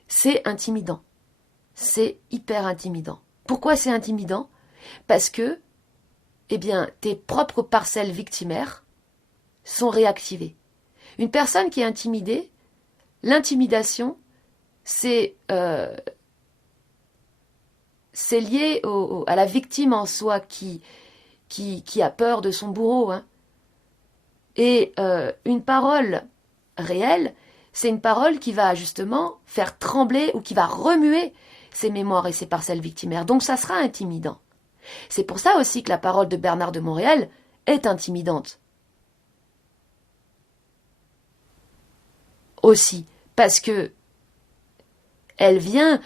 C'est intimidant. C'est hyper intimidant. Pourquoi c'est intimidant? Parce que, eh bien, tes propres parcelles victimaires sont réactivées. Une personne qui est intimidée, l'intimidation, c'est lié à la victime en soi qui a peur de son bourreau. Hein. Et une parole réelle, c'est une parole qui va justement faire trembler ou qui va remuer ses mémoires et ses parcelles victimaires. Donc ça sera intimidant. C'est pour ça aussi que la parole de Bernard de Montréal est intimidante. Aussi, parce que elle vient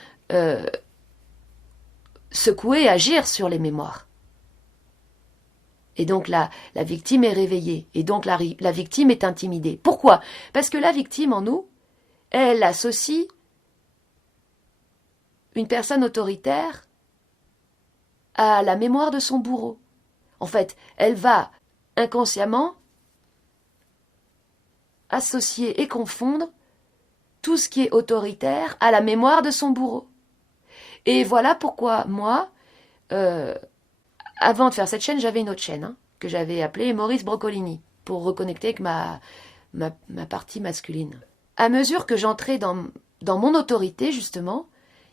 secouer, agir sur les mémoires. Et donc la victime est réveillée. Et donc la victime est intimidée. Pourquoi? Parce que la victime en nous, elle associe une personne autoritaire à la mémoire de son bourreau. En fait, elle va inconsciemment associer et confondre tout ce qui est autoritaire à la mémoire de son bourreau. Et voilà pourquoi moi, avant de faire cette chaîne, j'avais une autre chaîne que j'avais appelée Maurice Broccolini pour reconnecter avec ma partie masculine. À mesure que j'entrais dans mon autorité, justement,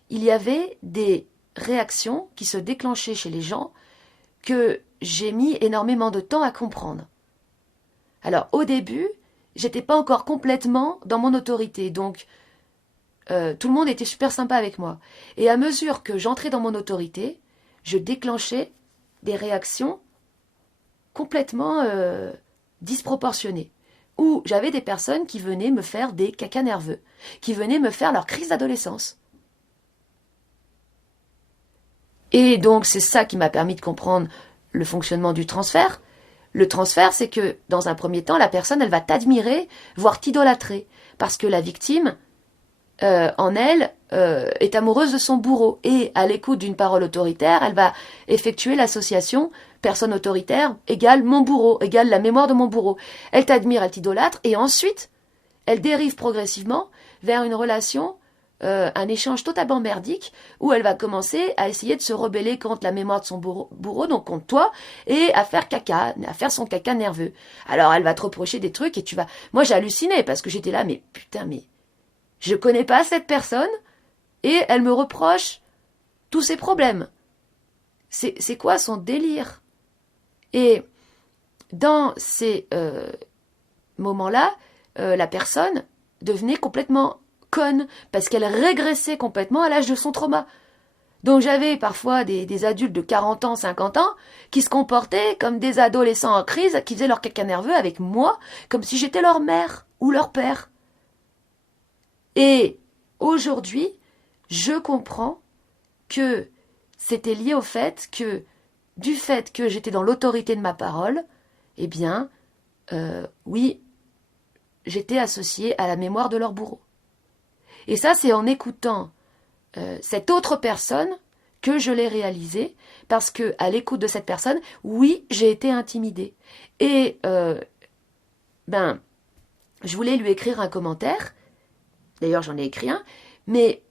il y avait des réactions qui se déclenchaient chez les gens que j'ai mis énormément de temps à comprendre. Alors, au début, j'étais pas encore complètement dans mon autorité, donc tout le monde était super sympa avec moi. Et à mesure que j'entrais dans mon autorité, je déclenchais des réactions complètement disproportionnées. Où j'avais des personnes qui venaient me faire des cacas nerveux, qui venaient me faire leur crise d'adolescence. Et donc c'est ça qui m'a permis de comprendre le fonctionnement du transfert. Le transfert, c'est que dans un premier temps, la personne, elle va t'admirer, voire t'idolâtrer, parce que la victime, en elle, est amoureuse de son bourreau. Et à l'écoute d'une parole autoritaire, elle va effectuer l'association personne autoritaire égale mon bourreau, égale la mémoire de mon bourreau. Elle t'admire, elle t'idolâtre, et ensuite, elle dérive progressivement vers une relation, un échange totalement merdique, où elle va commencer à essayer de se rebeller contre la mémoire de son bourreau, donc contre toi, et à faire caca, à faire son caca nerveux. Alors elle va te reprocher des trucs, et tu vas... Moi j'ai halluciné, parce que j'étais là, mais putain, mais... Je connais pas cette personne, et elle me reproche tous ses problèmes. C'est quoi son délire? Et dans ces moments-là, la personne devenait complètement conne, parce qu'elle régressait complètement à l'âge de son trauma. Donc j'avais parfois des adultes de 40 ans, 50 ans, qui se comportaient comme des adolescents en crise, qui faisaient leur caca nerveux avec moi, comme si j'étais leur mère ou leur père. Et aujourd'hui, je comprends que c'était lié au fait que, du fait que j'étais dans l'autorité de ma parole, eh bien, oui, j'étais associée à la mémoire de leur bourreau. Et ça, c'est en écoutant cette autre personne que je l'ai réalisé, parce que à l'écoute de cette personne, oui, j'ai été intimidée. Et je voulais lui écrire un commentaire. D'ailleurs, j'en ai écrit un. Mais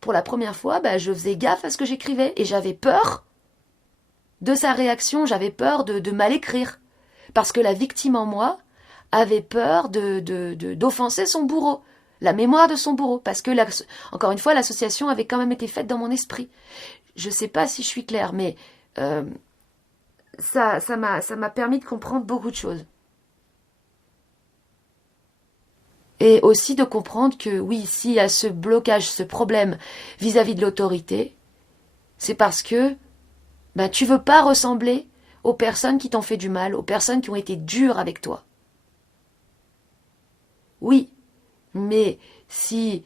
pour la première fois, je faisais gaffe à ce que j'écrivais. Et j'avais peur de sa réaction. J'avais peur de mal écrire. Parce que la victime en moi avait peur d'offenser son bourreau. La mémoire de son bourreau. Parce que, encore une fois, l'association avait quand même été faite dans mon esprit. Je ne sais pas si je suis claire, mais ça m'a permis de comprendre beaucoup de choses. Et aussi de comprendre que oui, s'il y a ce blocage, ce problème vis-à-vis de l'autorité, c'est parce que ben, tu veux pas ressembler aux personnes qui t'ont fait du mal, aux personnes qui ont été dures avec toi. Oui, mais si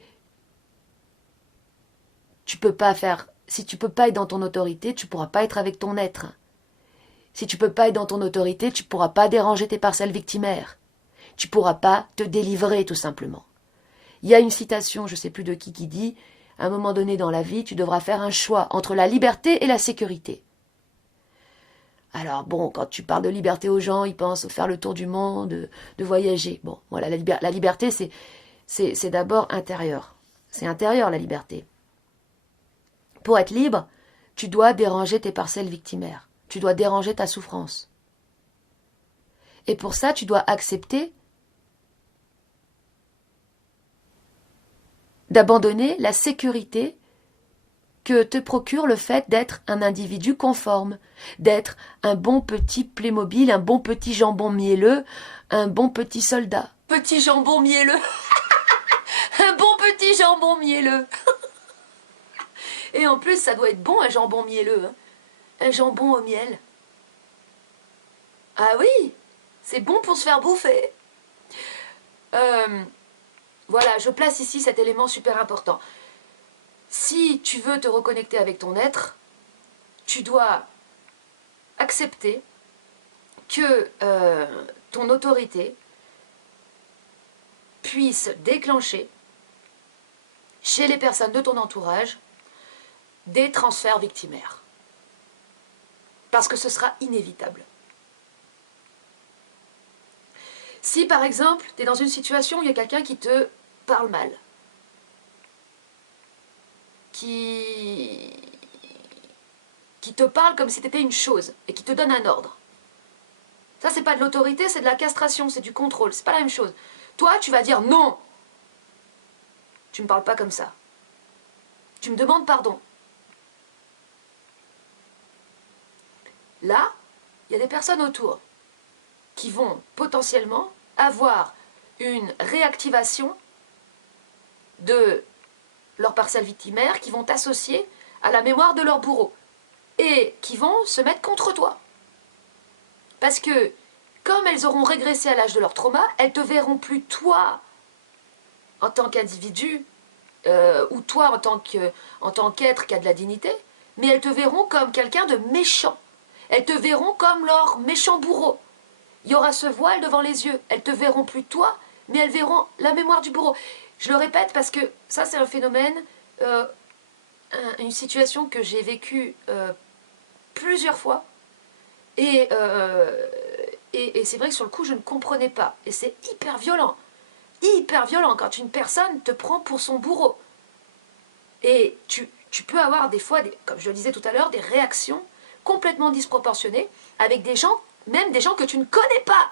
tu peux pas faire, si tu peux pas être dans ton autorité, tu pourras pas être avec ton être. Si tu peux pas être dans ton autorité, tu pourras pas déranger tes parcelles victimaires. Tu pourras pas te délivrer tout simplement. Il y a une citation, je sais plus de qui dit, à un moment donné dans la vie, tu devras faire un choix entre la liberté et la sécurité. Alors bon, quand tu parles de liberté aux gens, ils pensent faire le tour du monde, de voyager. Bon, voilà, la liberté, c'est d'abord intérieur. C'est intérieur la liberté. Pour être libre, tu dois déranger tes parcelles victimaires. Tu dois déranger ta souffrance. Et pour ça, tu dois accepter d'abandonner la sécurité que te procure le fait d'être un individu conforme, d'être un bon petit Playmobil, un bon petit jambon mielleux, un bon petit soldat. Petit jambon mielleux. Un bon petit jambon mielleux. Et en plus, ça doit être bon un jambon mielleux. Hein. Un jambon au miel. Ah oui, c'est bon pour se faire bouffer. Voilà, je place ici cet élément super important. Si tu veux te reconnecter avec ton être, tu dois accepter que ton autorité puisse déclencher chez les personnes de ton entourage des transferts victimaires. Parce que ce sera inévitable. Si par exemple, tu es dans une situation où il y a quelqu'un qui te parle mal, qui te parle comme si tu étais une chose et qui te donne un ordre. Ça, c'est pas de l'autorité, c'est de la castration, c'est du contrôle, c'est pas la même chose. Toi, tu vas dire non. Tu me parles pas comme ça. Tu me demandes pardon. Là, il y a des personnes autour qui vont potentiellement avoir une réactivation de leur parcelle victimaire, qui vont t'associer à la mémoire de leur bourreau et qui vont se mettre contre toi. Parce que, comme elles auront régressé à l'âge de leur trauma, elles te verront plus toi en tant qu'individu ou toi en tant qu'être qui a de la dignité, mais elles te verront comme quelqu'un de méchant. Elles te verront comme leur méchant bourreau. Il y aura ce voile devant les yeux. Elles te verront plus toi, mais elles verront la mémoire du bourreau. Je le répète parce que ça, c'est un phénomène, une situation que j'ai vécue plusieurs fois. Et c'est vrai que sur le coup, je ne comprenais pas. Et c'est hyper violent. Hyper violent quand une personne te prend pour son bourreau. Et tu peux avoir des fois, comme je le disais tout à l'heure, des réactions complètement disproportionnées avec des gens, même des gens que tu ne connais pas.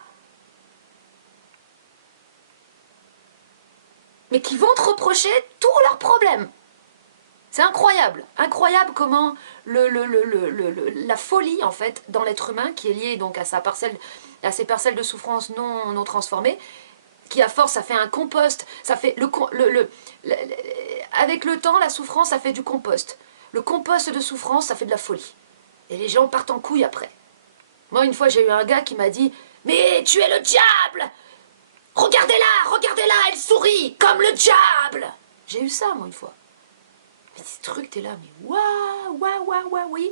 Mais qui vont te reprocher tous leurs problèmes. C'est incroyable. Incroyable comment la folie, en fait, dans l'être humain, qui est liée donc à ses parcelles de souffrance non transformées, qui à force, ça fait un compost. Ça fait avec le temps, la souffrance, ça fait du compost. Le compost de souffrance, ça fait de la folie. Et les gens partent en couille après. Moi, une fois, j'ai eu un gars qui m'a dit « Mais tu es le diable ! Regardez-la, elle sourit comme le diable !» J'ai eu ça, moi, une fois. Mais ces trucs, t'es là, mais waouh, oui.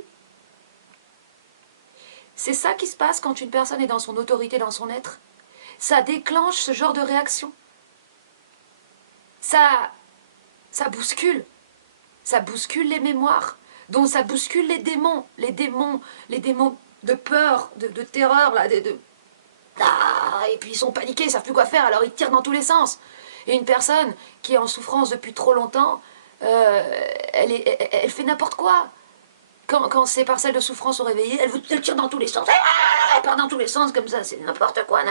C'est ça qui se passe quand une personne est dans son autorité, dans son être. Ça déclenche ce genre de réaction. Ça bouscule. Ça bouscule les mémoires. Donc ça bouscule les démons de peur, de terreur, là, et puis ils sont paniqués, ils savent plus quoi faire, alors ils tirent dans tous les sens. Et une personne qui est en souffrance depuis trop longtemps, elle fait n'importe quoi. Quand ses parcelles de souffrance sont réveillées, elle tire dans tous les sens. Elle part dans tous les sens comme ça, c'est n'importe quoi.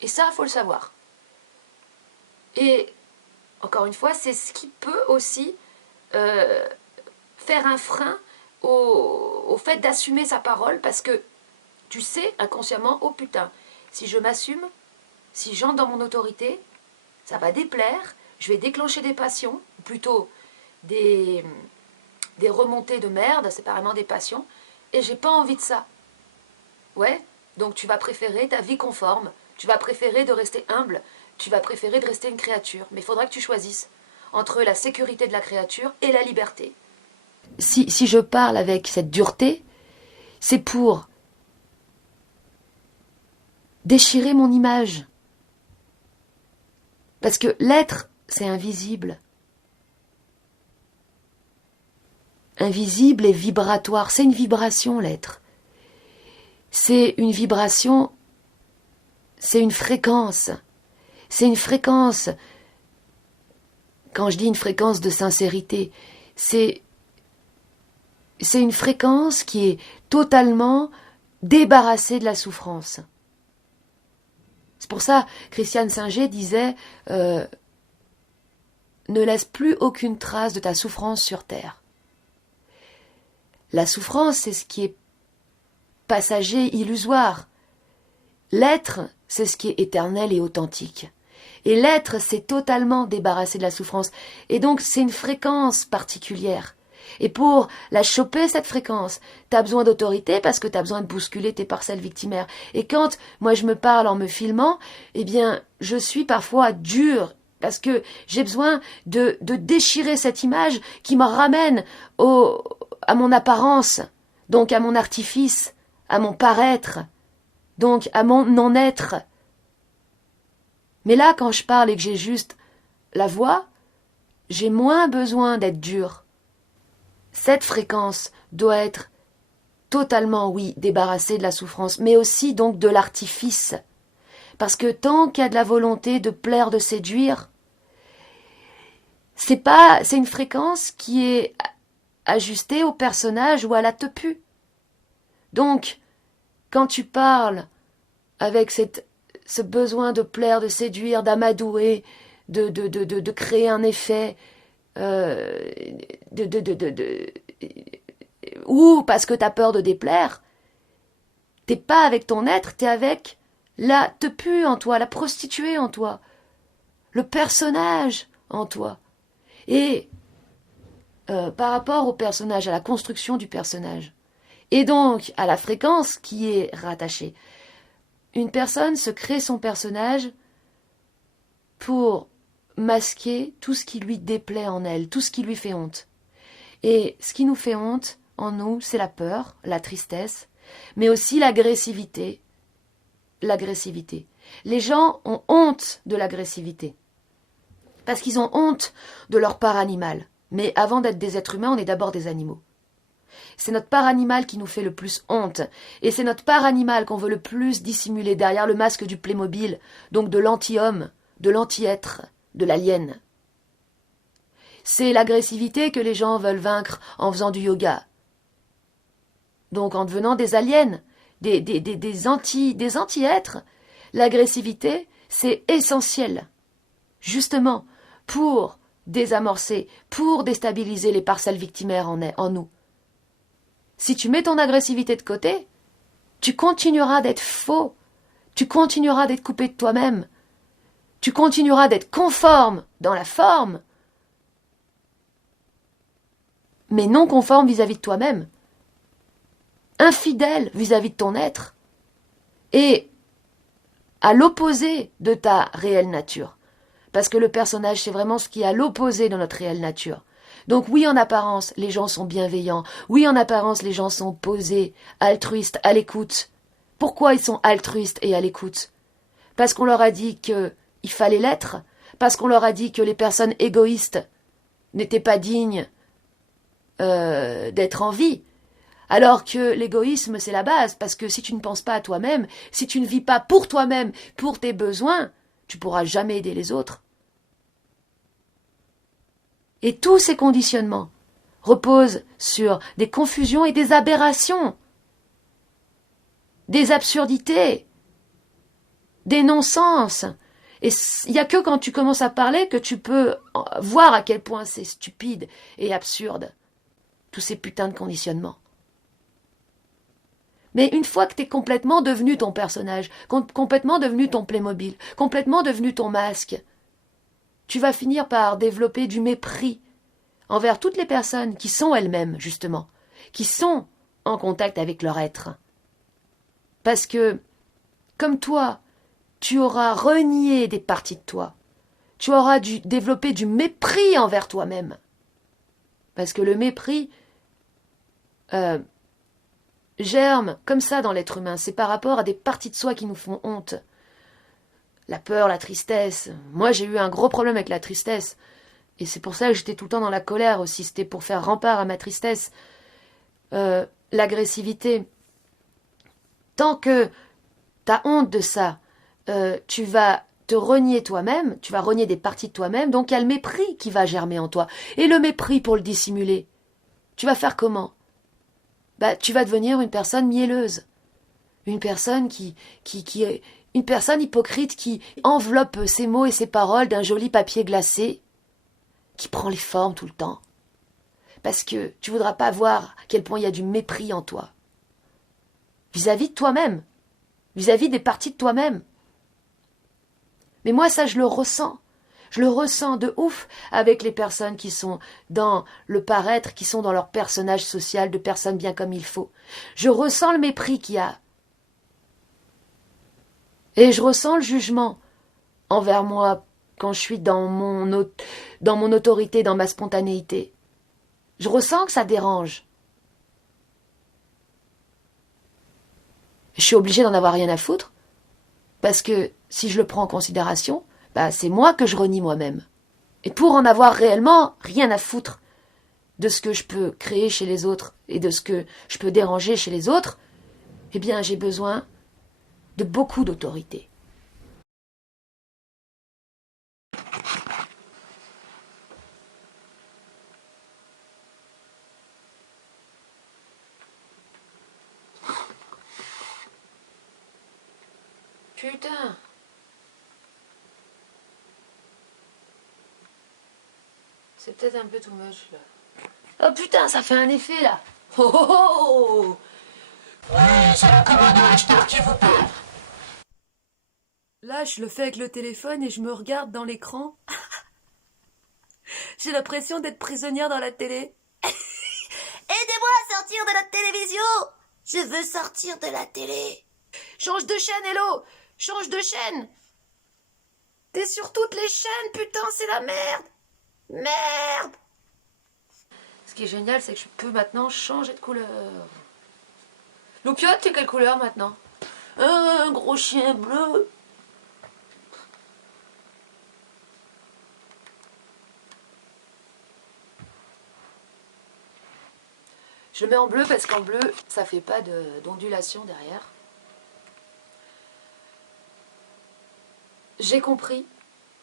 Et ça, il faut le savoir. Et, encore une fois, c'est ce qui peut aussi faire un frein au fait d'assumer sa parole, parce que tu sais inconsciemment, oh putain, si je m'assume, si j'entre dans mon autorité, ça va déplaire, je vais déclencher des passions, ou plutôt des remontées de merde, c'est pas vraiment des passions, et j'ai pas envie de ça. Ouais, donc tu vas préférer ta vie conforme, tu vas préférer de rester humble, tu vas préférer de rester une créature, mais il faudra que tu choisisses entre la sécurité de la créature et la liberté. Si je parle avec cette dureté, c'est pour déchirer mon image. Parce que l'être, c'est invisible. Invisible et vibratoire. C'est une vibration, l'être. C'est une vibration, c'est une fréquence. C'est une fréquence. Quand je dis une fréquence de sincérité, c'est une fréquence qui est totalement débarrassée de la souffrance. C'est pour ça, Christiane Singer disait ne laisse plus aucune trace de ta souffrance sur terre. La souffrance, c'est ce qui est passager, illusoire. L'être, c'est ce qui est éternel et authentique. Et l'être, c'est totalement débarrassé de la souffrance. Et donc, c'est une fréquence particulière. Et pour la choper, cette fréquence, t'as besoin d'autorité parce que t'as besoin de bousculer tes parcelles victimaires. Et quand moi je me parle en me filmant, eh bien, je suis parfois dure parce que j'ai besoin de déchirer cette image qui me ramène à mon apparence, donc à mon artifice, à mon paraître, donc à mon non-être. Mais là, quand je parle et que j'ai juste la voix, j'ai moins besoin d'être dure. Cette fréquence doit être totalement, oui, débarrassée de la souffrance, mais aussi donc de l'artifice. Parce que tant qu'il y a de la volonté de plaire, de séduire, c'est une fréquence qui est ajustée au personnage ou à la tepu. Donc, quand tu parles avec ce besoin de plaire, de séduire, d'amadouer, de créer un effet, ou parce que t'as peur de déplaire, t'es pas avec ton être, t'es avec la tepu en toi, la prostituée en toi, le personnage en toi. Et par rapport au personnage, à la construction du personnage, et donc à la fréquence qui est rattachée, une personne se crée son personnage pour masquer tout ce qui lui déplaît en elle, tout ce qui lui fait honte. Et ce qui nous fait honte en nous, c'est la peur, la tristesse, mais aussi l'agressivité. L'agressivité. Les gens ont honte de l'agressivité. Parce qu'ils ont honte de leur part animale. Mais avant d'être des êtres humains, on est d'abord des animaux. C'est notre part animale qui nous fait le plus honte. Et c'est notre part animale qu'on veut le plus dissimuler derrière le masque du Playmobil, donc de l'anti-homme, de l'anti-être, de l'alien. C'est l'agressivité que les gens veulent vaincre en faisant du yoga. Donc en devenant des aliens, des anti-êtres. L'agressivité, c'est essentiel, justement, pour désamorcer, pour déstabiliser les parcelles victimaires en nous. Si tu mets ton agressivité de côté, tu continueras d'être faux, tu continueras d'être coupé de toi-même, tu continueras d'être conforme dans la forme, mais non conforme vis-à-vis de toi-même, infidèle vis-à-vis de ton être, et à l'opposé de ta réelle nature. Parce que le personnage, c'est vraiment ce qui est à l'opposé de notre réelle nature. Donc oui, en apparence, les gens sont bienveillants. Oui, en apparence, les gens sont posés, altruistes, à l'écoute. Pourquoi ils sont altruistes et à l'écoute? Parce qu'on leur a dit qu'il fallait l'être. Parce qu'on leur a dit que les personnes égoïstes n'étaient pas dignes d'être en vie. Alors que l'égoïsme, c'est la base. Parce que si tu ne penses pas à toi-même, si tu ne vis pas pour toi-même, pour tes besoins, tu ne pourras jamais aider les autres. Et tous ces conditionnements reposent sur des confusions et des aberrations, des absurdités, des non-sens. Et il n'y a que quand tu commences à parler que tu peux voir à quel point c'est stupide et absurde. tous ces putains de conditionnements. Mais une fois que t'es complètement devenu ton personnage, complètement devenu ton Playmobil, complètement devenu ton masque, tu vas finir par développer du mépris envers toutes les personnes qui sont elles-mêmes, justement, qui sont en contact avec leur être. Parce que, comme toi, tu auras renié des parties de toi, tu auras dû développer du mépris envers toi-même. Parce que le mépris germe comme ça dans l'être humain. C'est par rapport à des parties de soi qui nous font honte. La peur, la tristesse. Moi, j'ai eu un gros problème avec la tristesse. Et c'est pour ça que j'étais tout le temps dans la colère aussi. C'était pour faire rempart à ma tristesse. L'agressivité. Tant que tu as honte de ça, tu vas te renier toi-même, tu vas renier des parties de toi-même, donc il y a le mépris qui va germer en toi. Et le mépris, pour le dissimuler, tu vas faire comment? Tu vas devenir une personne mielleuse. Une personne qui est une personne hypocrite qui enveloppe ses mots et ses paroles d'un joli papier glacé, qui prend les formes tout le temps. Parce que tu voudras pas voir à quel point il y a du mépris en toi. Vis-à-vis de toi-même. Vis-à-vis des parties de toi-même. Mais moi, ça, je le ressens. Je le ressens de ouf avec les personnes qui sont dans le paraître, qui sont dans leur personnage social de personnes bien comme il faut. Je ressens le mépris qu'il y a. Et je ressens le jugement envers moi quand je suis dans mon autorité, dans ma spontanéité. Je ressens que ça dérange. Je suis obligée d'en avoir rien à foutre, parce que si je le prends en considération, c'est moi que je renie moi-même. Et pour en avoir réellement rien à foutre de ce que je peux créer chez les autres et de ce que je peux déranger chez les autres, eh bien j'ai besoin de beaucoup d'autorité. Putain! C'est peut-être un peu too much, là. Oh putain, ça fait un effet, là! Oh oh oh! Ouais, c'est le commandant Ashtar qui vous parle. Là, je le fais avec le téléphone et je me regarde dans l'écran. J'ai l'impression d'être prisonnière dans la télé. Aidez-moi à sortir de la télévision! Je veux sortir de la télé. Change de chaîne, Hello! Change de chaîne! T'es sur toutes les chaînes, putain, c'est la merde! Merde! Ce qui est génial, c'est que je peux maintenant changer de couleur. Loupiote, t'es quelle couleur maintenant? Un gros chien bleu. Je le mets en bleu parce qu'en bleu, ça fait pas d'ondulation derrière. J'ai compris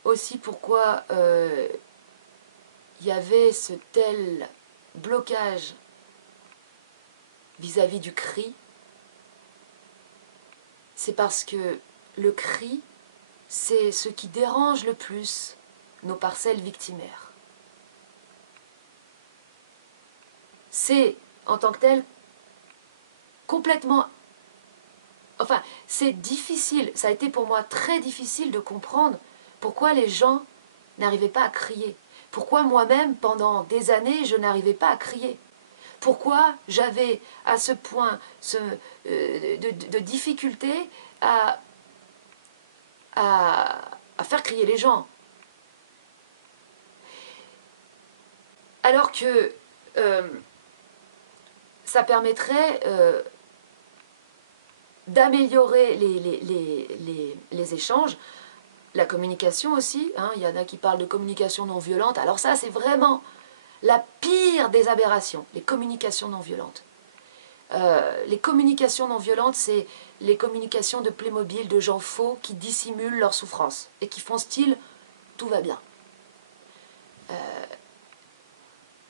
aussi pourquoi il y avait ce tel blocage vis-à-vis du cri. C'est parce que le cri, c'est ce qui dérange le plus nos parcelles victimaires. C'est, en tant que tel, complètement... Enfin, c'est difficile, ça a été pour moi très difficile de comprendre pourquoi les gens n'arrivaient pas à crier. Pourquoi moi-même, pendant des années, je n'arrivais pas à crier. Pourquoi j'avais à ce point de difficulté à faire crier les gens. Alors que ça permettrait d'améliorer les échanges, la communication aussi. Il y en a qui parlent de communication non violente. Alors ça, c'est vraiment la pire des aberrations, les communications non violentes. Les communications non violentes, c'est les communications de Playmobil, de gens faux qui dissimulent leur souffrance et qui font style « tout va bien ».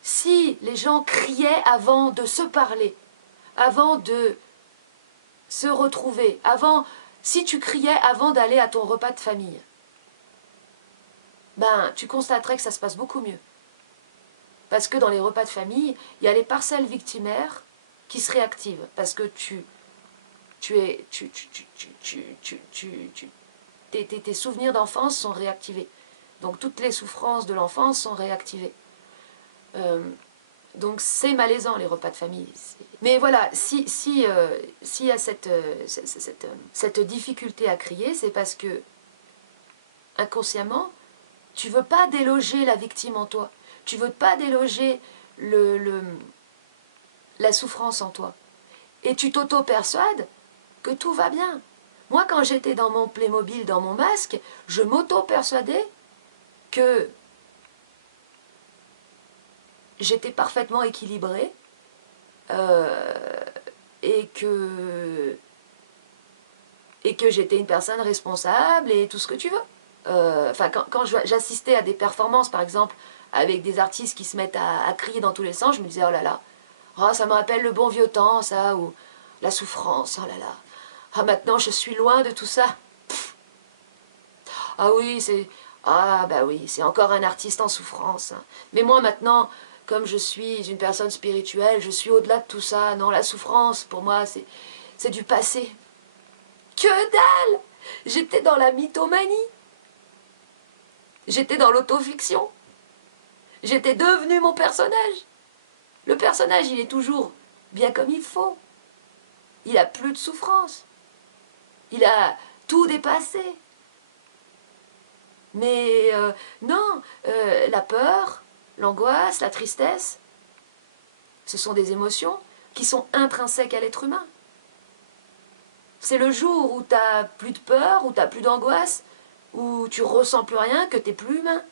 Si les gens criaient avant de se parler, avant de se retrouver, si tu criais avant d'aller à ton repas de famille, tu constaterais que ça se passe beaucoup mieux. Parce que dans les repas de famille, il y a les parcelles victimaires qui se réactivent. Parce que tes souvenirs d'enfance sont réactivés. Donc toutes les souffrances de l'enfance sont réactivées. Donc c'est malaisant les repas de famille. Mais voilà, s'il y a cette difficulté à crier, c'est parce que inconsciemment, tu veux pas déloger la victime en toi. Tu veux pas déloger la souffrance en toi. Et tu t'auto-persuades que tout va bien. Moi, quand j'étais dans mon Playmobil, dans mon masque, je m'auto-persuadais que j'étais parfaitement équilibrée et que j'étais une personne responsable et tout ce que tu veux. Enfin, quand j'assistais à des performances, par exemple, avec des artistes qui se mettent à crier dans tous les sens, je me disais, oh là là, oh, ça me rappelle le bon vieux temps, ça, ou la souffrance, oh là là. Ah, maintenant, je suis loin de tout ça. Pff. Ah oui, bah oui, c'est encore un artiste en souffrance. Hein. Mais moi, maintenant, comme je suis une personne spirituelle, je suis au-delà de tout ça. Non, la souffrance, pour moi, c'est du passé. Que dalle! J'étais dans la mythomanie. J'étais dans l'autofiction. J'étais devenu mon personnage. Le personnage, il est toujours bien comme il faut. Il a plus de souffrance. Il a tout dépassé. Mais non, la peur, l'angoisse, la tristesse, ce sont des émotions qui sont intrinsèques à l'être humain. C'est le jour où tu n'as plus de peur, où tu n'as plus d'angoisse, où tu ressens plus rien, que tu n'es plus humain.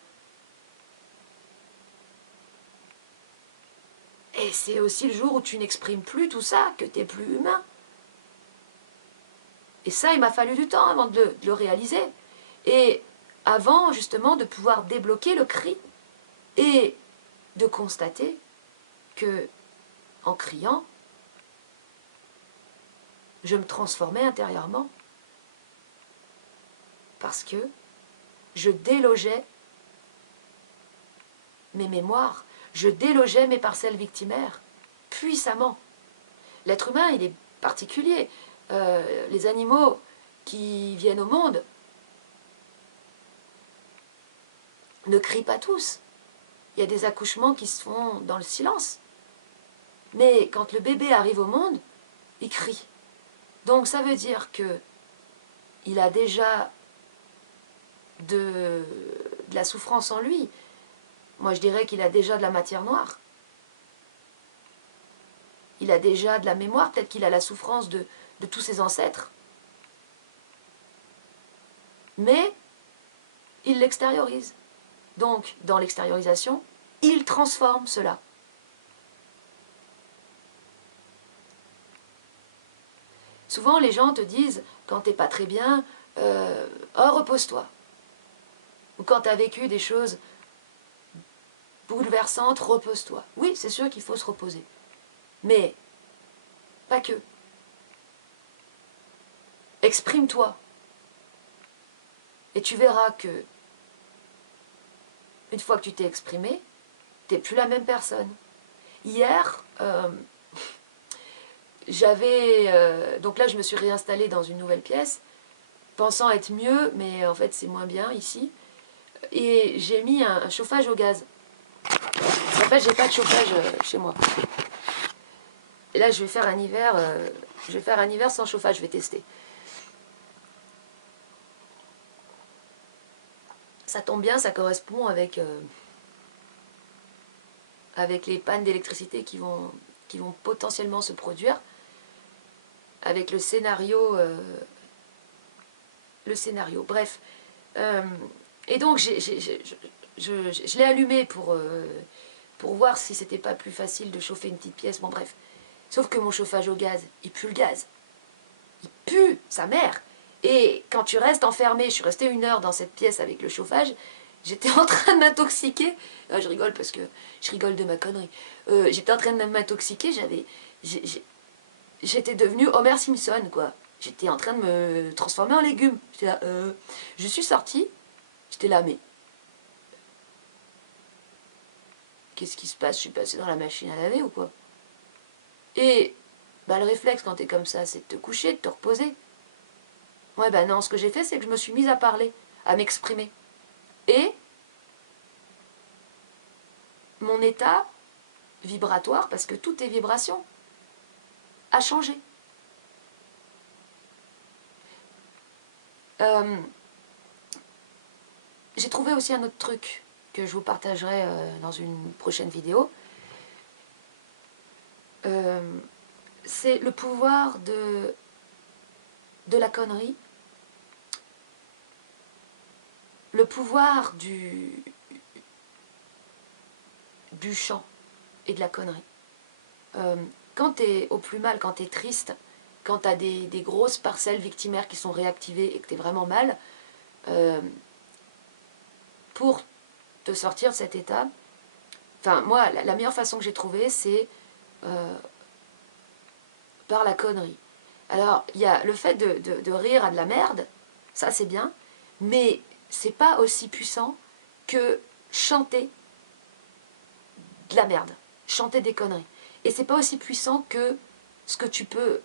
Et c'est aussi le jour où tu n'exprimes plus tout ça, que tu n'es plus humain. Et ça, il m'a fallu du temps avant de le réaliser. Et avant, justement, de pouvoir débloquer le cri et de constater que, en criant, je me transformais intérieurement. Parce que je délogeais mes mémoires, je délogeais mes parcelles victimaires, puissamment. L'être humain, il est particulier. Les animaux qui viennent au monde ne crient pas tous. Il y a des accouchements qui se font dans le silence. Mais quand le bébé arrive au monde, il crie. Donc ça veut dire que il a déjà de la souffrance en lui. Moi je dirais qu'il a déjà de la matière noire. Il a déjà de la mémoire, peut-être qu'il a la souffrance de tous ses ancêtres. Mais il l'extériorise. Donc, dans l'extériorisation, il transforme cela. Souvent, les gens te disent, quand t'es pas très bien, oh, repose-toi. Ou quand tu as vécu des choses bouleversantes, repose-toi. Oui, c'est sûr qu'il faut se reposer. Mais, pas que. Exprime-toi. Et tu verras que, une fois que tu t'es exprimé, tu n'es plus la même personne. Hier, donc là, je me suis réinstallée dans une nouvelle pièce, pensant être mieux, mais en fait, c'est moins bien ici. Et j'ai mis un chauffage au gaz. En fait, j'ai pas de chauffage chez moi. Et là, je vais faire un hiver sans chauffage, je vais tester. Ça tombe bien, ça correspond avec les pannes d'électricité qui vont potentiellement se produire, avec le scénario. Bref. Et donc, je l'ai allumé pour voir si c'était pas plus facile de chauffer une petite pièce. Bon, bref. Sauf que mon chauffage au gaz, il pue le gaz. Il pue sa mère. Et quand tu restes enfermé, je suis restée 1 heure dans cette pièce avec le chauffage, j'étais en train de m'intoxiquer. Ah, je rigole parce que je rigole de ma connerie. J'étais en train de m'intoxiquer, j'étais devenue Homer Simpson, quoi. J'étais en train de me transformer en légume. J'étais là, je suis sortie, j'étais là, mais qu'est-ce qui se passe? Je suis passée dans la machine à laver ou quoi? Et bah, le réflexe quand t'es comme ça, c'est de te coucher, de te reposer. Ouais, bah non, ce que j'ai fait, c'est que je me suis mise à parler, à m'exprimer. Et mon état vibratoire, parce que tout est vibration, a changé. J'ai trouvé aussi un autre truc que je vous partagerai dans une prochaine vidéo. C'est le pouvoir de la connerie, le pouvoir du chant et de la connerie. Quand tu es au plus mal, quand tu es triste, quand tu as des grosses parcelles victimaires qui sont réactivées et que tu es vraiment mal, pour te sortir de cet état, enfin moi, la meilleure façon que j'ai trouvée, c'est par la connerie. Alors, il y a le fait de rire à de la merde, ça c'est bien, mais c'est pas aussi puissant que chanter de la merde, chanter des conneries. Et c'est pas aussi puissant que ce que tu peux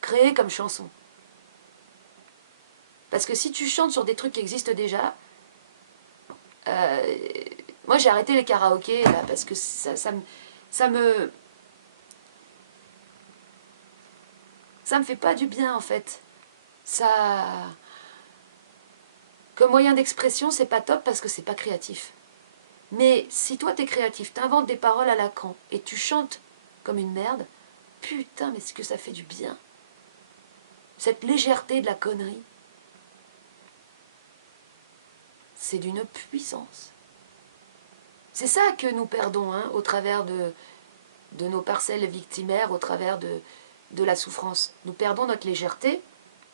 créer comme chanson. Parce que si tu chantes sur des trucs qui existent déjà, moi j'ai arrêté les karaokés là, parce que ça me fait pas du bien en fait. Ça, comme moyen d'expression, c'est pas top parce que c'est pas créatif. Mais si toi t'es créatif, t'inventes des paroles à la con et tu chantes comme une merde, putain, mais est-ce que ça fait du bien? Cette légèreté de la connerie, c'est d'une puissance. C'est ça que nous perdons, hein, au travers de nos parcelles victimaires, au travers de la souffrance. Nous perdons notre légèreté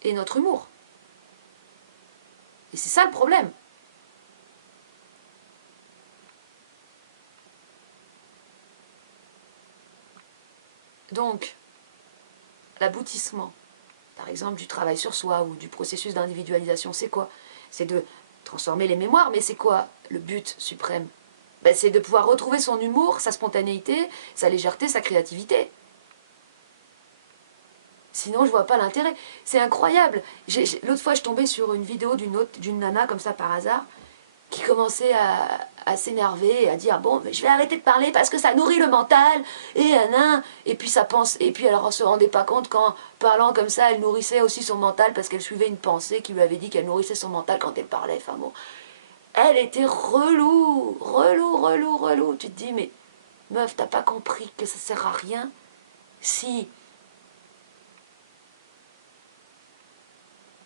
et notre humour. Et c'est ça le problème. Donc, l'aboutissement, par exemple, du travail sur soi ou du processus d'individualisation, c'est quoi? C'est de transformer les mémoires, mais c'est quoi le but suprême? Ben, c'est de pouvoir retrouver son humour, sa spontanéité, sa légèreté, sa créativité. Sinon, je vois pas l'intérêt. C'est incroyable. L'autre fois, je tombais sur une vidéo d'une nana, comme ça, par hasard, qui commençait à s'énerver et à dire bon, mais je vais arrêter de parler parce que ça nourrit le mental et puis ça pense, et puis alors on se rendait pas compte qu'en parlant comme ça elle nourrissait aussi son mental parce qu'elle suivait une pensée qui lui avait dit qu'elle nourrissait son mental quand elle parlait. Enfin bon, elle était relou. Tu te dis mais meuf, t'as pas compris que ça sert à rien si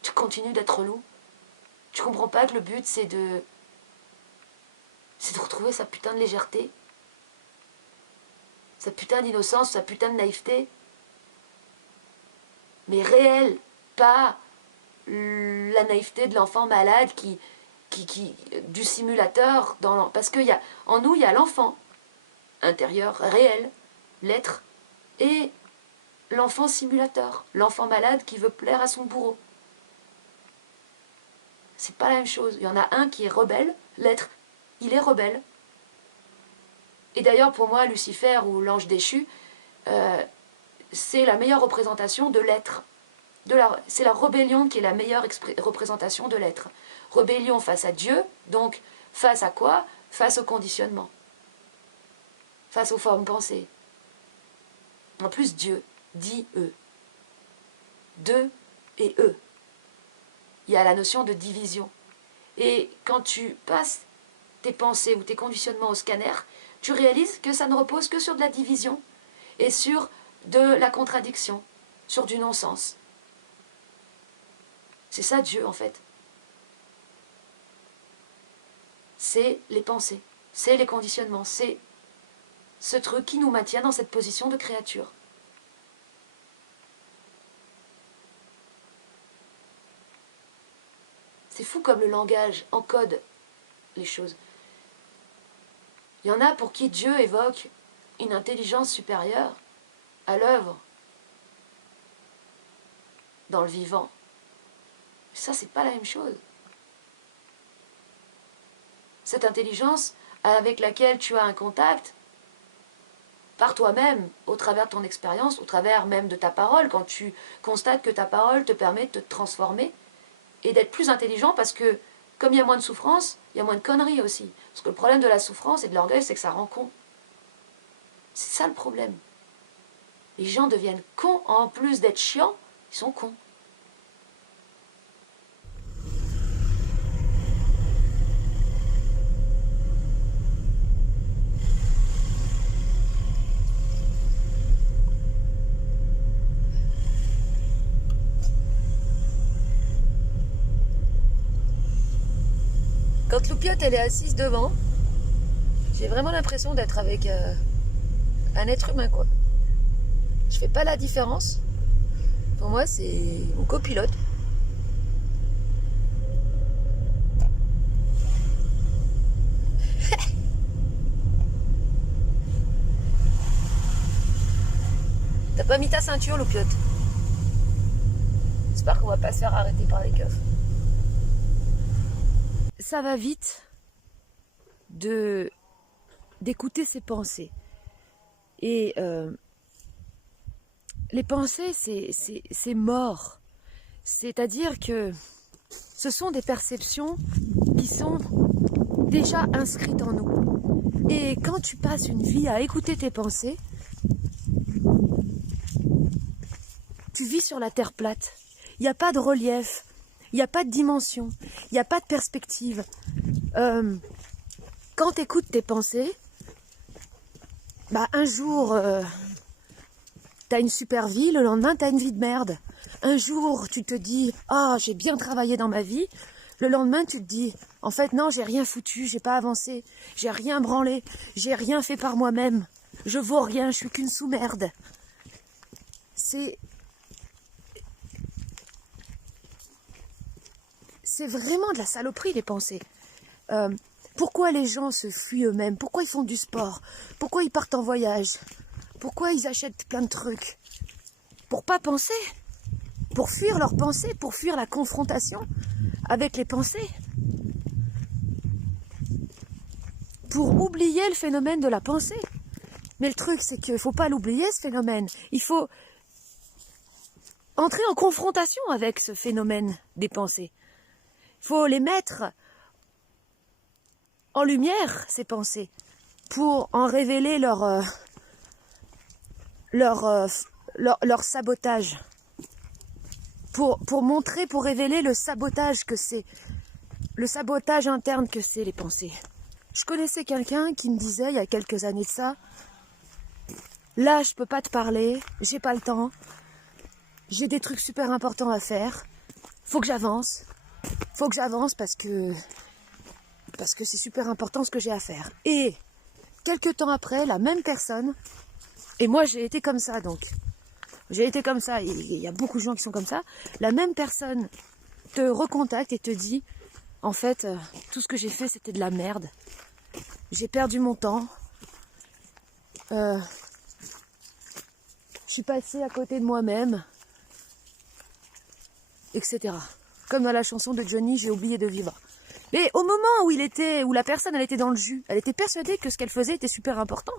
tu continues d'être relou? Tu comprends pas que le but c'est de retrouver sa putain de légèreté, sa putain d'innocence, sa putain de naïveté, mais réelle, pas la naïveté de l'enfant malade du simulateur, parce qu'en nous, il y a l'enfant intérieur, réel, l'être, et l'enfant simulateur, l'enfant malade qui veut plaire à son bourreau. C'est pas la même chose. Il y en a un qui est rebelle, l'être, il est rebelle. Et d'ailleurs, pour moi, Lucifer ou l'ange déchu, c'est la meilleure représentation de l'être. C'est la rébellion qui est la meilleure représentation de l'être. Rébellion face à Dieu, donc face à quoi? Face au conditionnement. Face aux formes pensées. En plus, Dieu dit eux. Deux et eux. Il y a la notion de division. Et quand tu passes tes pensées ou tes conditionnements au scanner, tu réalises que ça ne repose que sur de la division et sur de la contradiction, sur du non-sens. C'est ça Dieu en fait. C'est les pensées, c'est les conditionnements, c'est ce truc qui nous maintient dans cette position de créature. C'est fou comme le langage encode les choses. Il y en a pour qui Dieu évoque une intelligence supérieure à l'œuvre, dans le vivant. Ça, c'est pas la même chose. Cette intelligence avec laquelle tu as un contact par toi-même, au travers de ton expérience, au travers même de ta parole, quand tu constates que ta parole te permet de te transformer et d'être plus intelligent parce que, comme il y a moins de souffrance, il y a moins de conneries aussi. Parce que le problème de la souffrance et de l'orgueil, c'est que ça rend con. C'est ça le problème. Les gens deviennent cons, en plus d'être chiants, ils sont cons. Quand Loupiote elle est assise devant, j'ai vraiment l'impression d'être avec un être humain quoi. Je fais pas la différence. Pour moi c'est mon copilote. T'as pas mis ta ceinture Loupiote. J'espère qu'on va pas se faire arrêter par les keufs. Ça va vite d'écouter ses pensées. Et les pensées, c'est mort. C'est-à-dire que ce sont des perceptions qui sont déjà inscrites en nous. Et quand tu passes une vie à écouter tes pensées, tu vis sur la terre plate. Il n'y a pas de relief. Il n'y a pas de dimension, il n'y a pas de perspective. Quand tu écoutes tes pensées, bah un jour, tu as une super vie, le lendemain, tu as une vie de merde. Un jour, tu te dis « Ah, j'ai bien travaillé dans ma vie ». Le lendemain, tu te dis « En fait, non, j'ai rien foutu, j'ai pas avancé, j'ai rien branlé, j'ai rien fait par moi-même. Je vaux rien, je suis qu'une sous-merde. » C'est vraiment de la saloperie, les pensées. Pourquoi les gens se fuient eux-mêmes? Pourquoi ils font du sport? Pourquoi ils partent en voyage? Pourquoi ils achètent plein de trucs? Pour pas penser. Pour fuir leurs pensées, pour fuir la confrontation avec les pensées. Pour oublier le phénomène de la pensée. Mais le truc, c'est qu'il ne faut pas l'oublier, ce phénomène. Il faut entrer en confrontation avec ce phénomène des pensées. Il faut les mettre en lumière, ces pensées, pour en révéler leur sabotage. Pour montrer, pour révéler le sabotage que c'est, le sabotage interne que c'est, les pensées. Je connaissais quelqu'un qui me disait, il y a quelques années de ça, là, je peux pas te parler, j'ai pas le temps, j'ai des trucs super importants à faire, faut que j'avance parce que c'est super important ce que j'ai à faire. Et quelques temps après, la même personne, et moi j'ai été comme ça donc, j'ai été comme ça, il y a beaucoup de gens qui sont comme ça, la même personne te recontacte et te dit, en fait, tout ce que j'ai fait c'était de la merde, j'ai perdu mon temps, je suis passée à côté de moi-même, etc. Comme dans la chanson de Johnny, j'ai oublié de vivre. Mais au moment où la personne elle était dans le jus, elle était persuadée que ce qu'elle faisait était super important.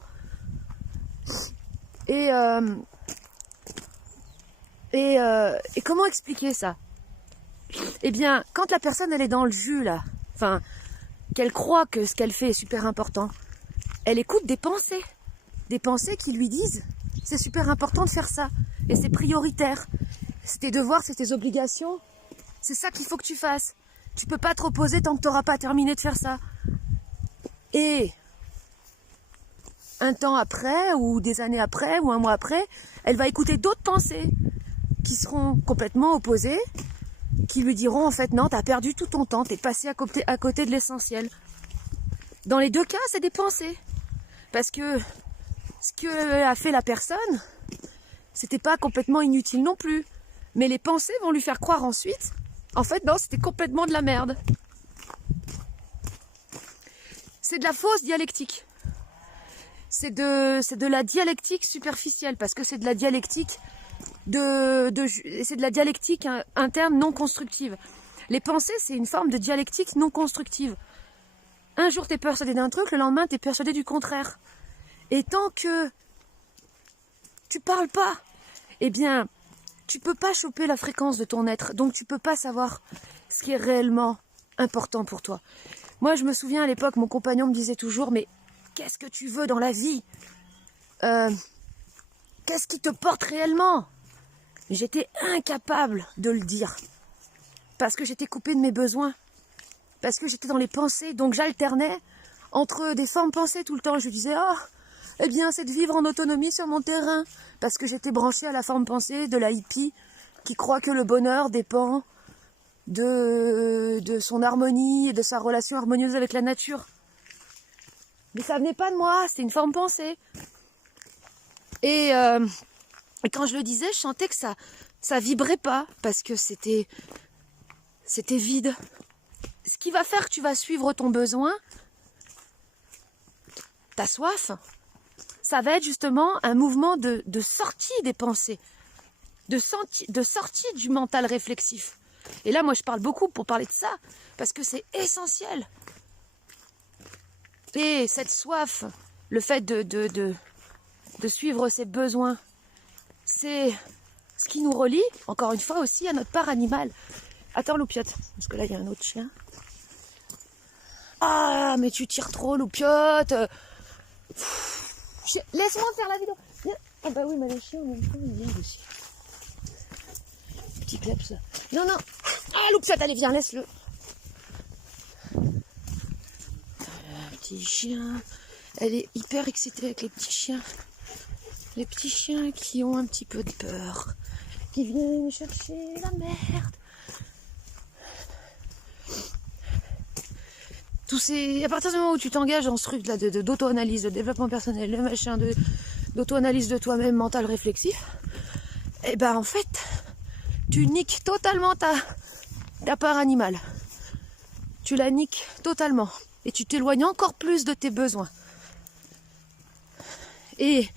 Et comment expliquer ça? Eh bien, quand la personne elle est dans le jus là, enfin, qu'elle croit que ce qu'elle fait est super important, elle écoute des pensées qui lui disent c'est super important de faire ça et c'est prioritaire. C'est tes devoirs, c'est tes obligations. C'est ça qu'il faut que tu fasses. Tu peux pas te reposer tant que tu n'auras pas terminé de faire ça. Et un temps après, ou des années après, ou un mois après, elle va écouter d'autres pensées qui seront complètement opposées, qui lui diront en fait non, tu as perdu tout ton temps, tu es passé à côté de l'essentiel. Dans les deux cas, c'est des pensées. Parce que ce que a fait la personne, c'était pas complètement inutile non plus. Mais les pensées vont lui faire croire ensuite, en fait non, c'était complètement de la merde. C'est de la fausse dialectique. C'est de la dialectique superficielle, parce que c'est de la dialectique c'est de la dialectique interne non constructive. Les pensées, c'est une forme de dialectique non constructive. Un jour, tu es persuadé d'un truc, le lendemain, tu es persuadé du contraire. Et tant que tu parles pas, eh bien, tu peux pas choper la fréquence de ton être. Donc, tu peux pas savoir ce qui est réellement important pour toi. Moi, je me souviens à l'époque, mon compagnon me disait toujours, mais qu'est-ce que tu veux dans la vie? Qu'est-ce qui te porte réellement? J'étais incapable de le dire. Parce que j'étais coupée de mes besoins. Parce que j'étais dans les pensées. Donc j'alternais entre des formes pensées tout le temps. Je disais, oh, eh bien, c'est de vivre en autonomie sur mon terrain. Parce que j'étais branchée à la forme pensée de la hippie qui croit que le bonheur dépend de son harmonie et de sa relation harmonieuse avec la nature. Mais ça venait pas de moi, c'est une forme pensée. Et quand je le disais, je sentais que ça vibrait pas, parce que c'était vide. Ce qui va faire que tu vas suivre ton besoin, ta soif, ça va être justement un mouvement de sortie des pensées, de sortie du mental réflexif. Et là, moi, je parle beaucoup pour parler de ça, parce que c'est essentiel. Et cette soif, le fait de suivre ses besoins, c'est ce qui nous relie, encore une fois aussi, à notre part animale. Attends, Loupiote, parce que là, il y a un autre chien. Ah, mais tu tires trop, Loupiote. Laisse-moi faire la vidéo. Viens. Ah bah oui, mais le chien, en même temps, il vient aussi. Petit kleps. Non, non. Ah, Loupiote, allez, viens, laisse-le. Petit chien. Elle est hyper excitée avec les petits chiens. Les petits chiens qui ont un petit peu de peur. Qui viennent chercher la merde. À partir du moment où tu t'engages dans ce truc là d'auto-analyse, de développement personnel, de machin, d'auto-analyse de toi-même, mental réflexif, et ben en fait, tu niques totalement ta part animale. Tu la niques totalement. Et tu t'éloignes encore plus de tes besoins. Et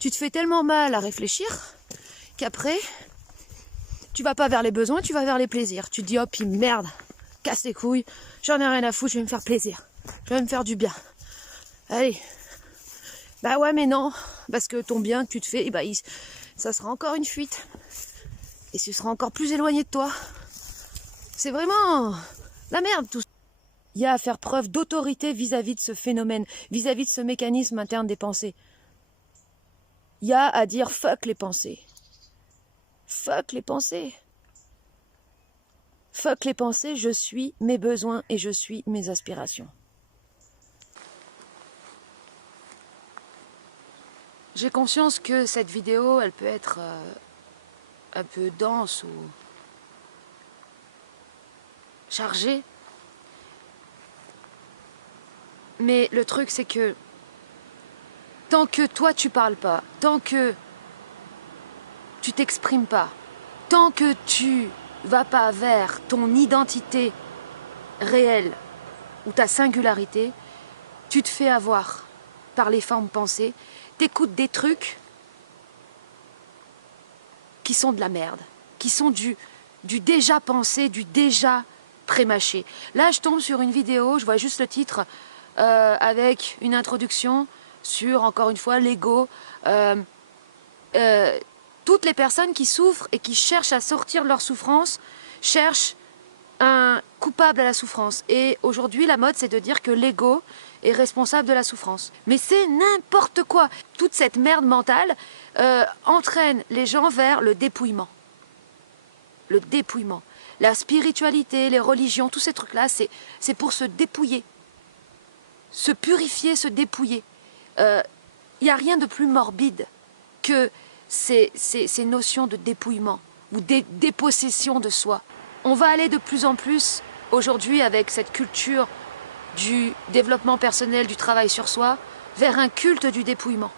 tu te fais tellement mal à réfléchir qu'après, tu vas pas vers les besoins, tu vas vers les plaisirs. Tu te dis, oh puis merde, casse les couilles, j'en ai rien à foutre, je vais me faire plaisir. Je vais me faire du bien. Allez. Bah ouais, mais non, parce que ton bien que tu te fais, bah, ça sera encore une fuite. Et tu seras encore plus éloigné de toi. C'est vraiment la merde tout ça. Il y a à faire preuve d'autorité vis-à-vis de ce phénomène, vis-à-vis de ce mécanisme interne des pensées. Il y a à dire fuck les pensées. Fuck les pensées. Fuck les pensées, je suis mes besoins et je suis mes aspirations. J'ai conscience que cette vidéo, elle peut être un peu dense ou chargée. Mais le truc, c'est que tant que toi, tu parles pas, tant que tu t'exprimes pas, tant que tu vas pas vers ton identité réelle ou ta singularité, tu te fais avoir par les formes pensées, t'écoutes des trucs qui sont de la merde, qui sont du déjà pensé, du déjà prémâché. Là, je tombe sur une vidéo, je vois juste le titre, avec une introduction sur, encore une fois, l'ego. Toutes les personnes qui souffrent et qui cherchent à sortir de leur souffrance cherchent un coupable à la souffrance. Et aujourd'hui, la mode, c'est de dire que l'ego est responsable de la souffrance. Mais c'est n'importe quoi. Toute cette merde mentale entraîne les gens vers le dépouillement. Le dépouillement. La spiritualité, les religions, tous ces trucs-là, c'est pour se dépouiller. Se purifier, se dépouiller. Il n'y a rien de plus morbide que ces notions de dépouillement ou dépossession de soi. On va aller de plus en plus aujourd'hui avec cette culture du développement personnel, du travail sur soi, vers un culte du dépouillement.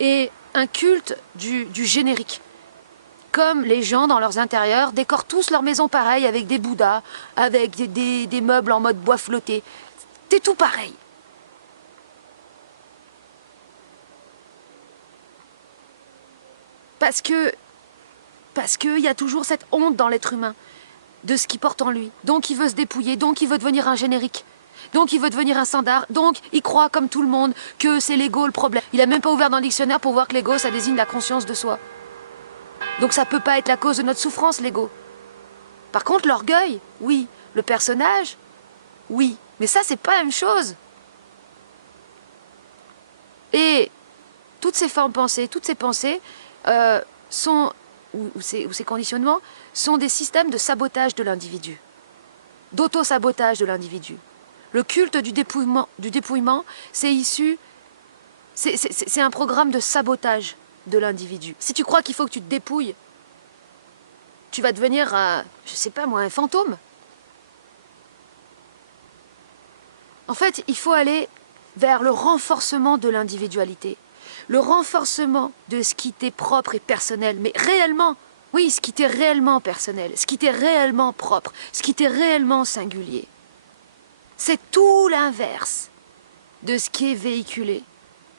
Et un culte du générique. Comme les gens dans leurs intérieurs décorent tous leur maison pareil avec des bouddhas, avec des meubles en mode bois flotté. C'est tout pareil. Parce qu'il y a toujours cette honte dans l'être humain de ce qu'il porte en lui. Donc il veut se dépouiller, donc il veut devenir un générique. Donc il veut devenir un standard, donc il croit comme tout le monde que c'est l'ego le problème. Il n'a même pas ouvert dans le dictionnaire pour voir que l'ego ça désigne la conscience de soi. Donc ça peut pas être la cause de notre souffrance, l'ego. Par contre l'orgueil, oui. Le personnage, oui. Mais ça c'est pas la même chose. Et toutes ces formes pensées, toutes ces pensées sont, ou ces conditionnements, sont des systèmes de sabotage de l'individu, d'auto-sabotage de l'individu. Le culte du dépouillement, c'est issu, c'est un programme de sabotage de l'individu. Si tu crois qu'il faut que tu te dépouilles, tu vas devenir, je sais pas moi, un fantôme. En fait, il faut aller vers le renforcement de l'individualité, le renforcement de ce qui t'est propre et personnel, mais réellement, oui, ce qui t'est réellement personnel, ce qui t'est réellement propre, ce qui t'est réellement singulier. C'est tout l'inverse de ce qui est véhiculé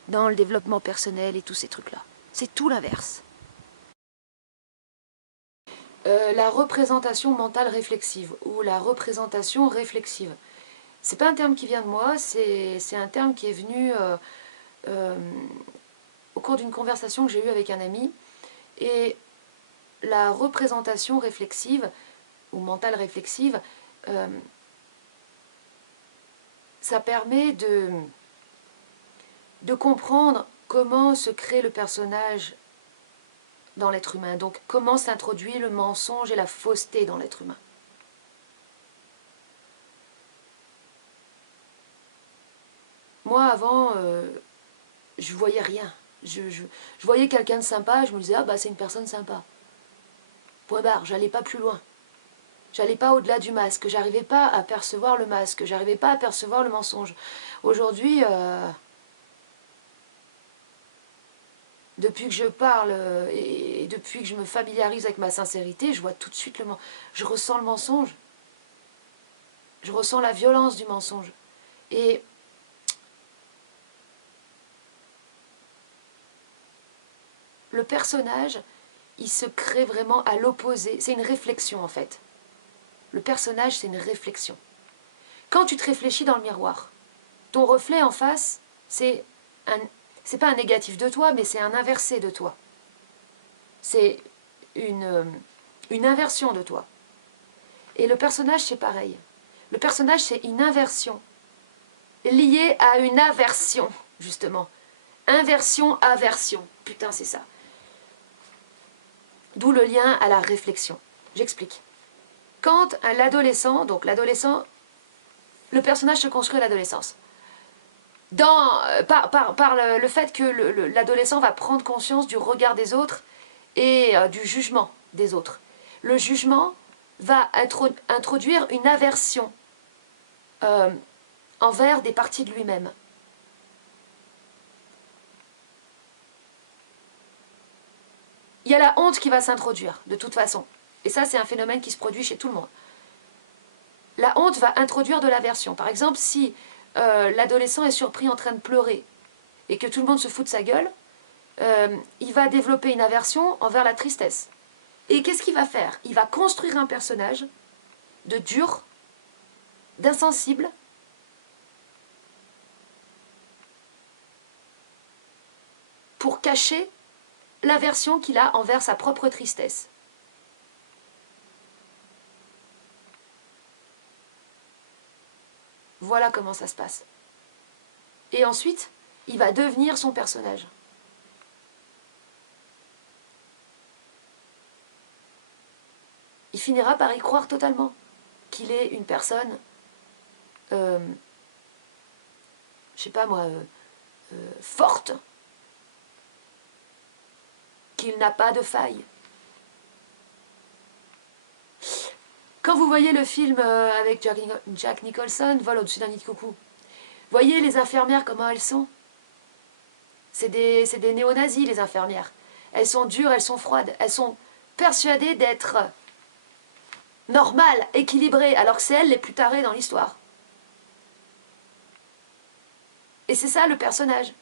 dans le développement personnel et tous ces trucs-là. C'est tout l'inverse. La représentation mentale réflexive ou la représentation réflexive. C'est pas un terme qui vient de moi, c'est un terme qui est venu au cours d'une conversation que j'ai eue avec un ami. Et la représentation réflexive ou mentale réflexive, ça permet de comprendre comment se crée le personnage dans l'être humain. Donc comment s'introduit le mensonge et la fausseté dans l'être humain. Moi avant, je voyais rien. Je voyais quelqu'un de sympa, je me disais, ah bah c'est une personne sympa. Point barre, j'allais pas plus loin. J'allais pas au-delà du masque, j'arrivais pas à percevoir le masque, j'arrivais pas à percevoir le mensonge. Aujourd'hui, depuis que je parle et depuis que je me familiarise avec ma sincérité, je vois tout de suite je ressens le mensonge. Je ressens la violence du mensonge. Et le personnage, il se crée vraiment à l'opposé. C'est une réflexion en fait. Le personnage, c'est une réflexion. Quand tu te réfléchis dans le miroir, ton reflet en face, c'est pas un négatif de toi, mais c'est un inversé de toi. C'est une inversion de toi. Et le personnage, c'est pareil. Le personnage, c'est une inversion liée à une aversion, justement. Inversion, aversion. Putain, c'est ça. D'où le lien à la réflexion. J'explique. Quand l'adolescent, donc l'adolescent, le personnage se construit à l'adolescence. Par le fait que l'adolescent va prendre conscience du regard des autres et du jugement des autres. Le jugement va introduire une aversion envers des parties de lui-même. Il y a la honte qui va s'introduire, de toute façon. Et ça, c'est un phénomène qui se produit chez tout le monde. La honte va introduire de l'aversion. Par exemple, si l'adolescent est surpris en train de pleurer et que tout le monde se fout de sa gueule, il va développer une aversion envers la tristesse. Et qu'est-ce qu'il va faire? Il va construire un personnage de dur, d'insensible, pour cacher l'aversion qu'il a envers sa propre tristesse. Voilà comment ça se passe. Et ensuite, il va devenir son personnage. Il finira par y croire totalement qu'il est une personne, je sais pas moi, forte, qu'il n'a pas de faille. Quand vous voyez le film avec Jack Nicholson, Vol au-dessus d'un nid de coucou, voyez les infirmières, comment elles sont? C'est des néo-nazis, les infirmières. Elles sont dures, elles sont froides, elles sont persuadées d'être normales, équilibrées, alors que c'est elles les plus tarées dans l'histoire. Et c'est ça le personnage.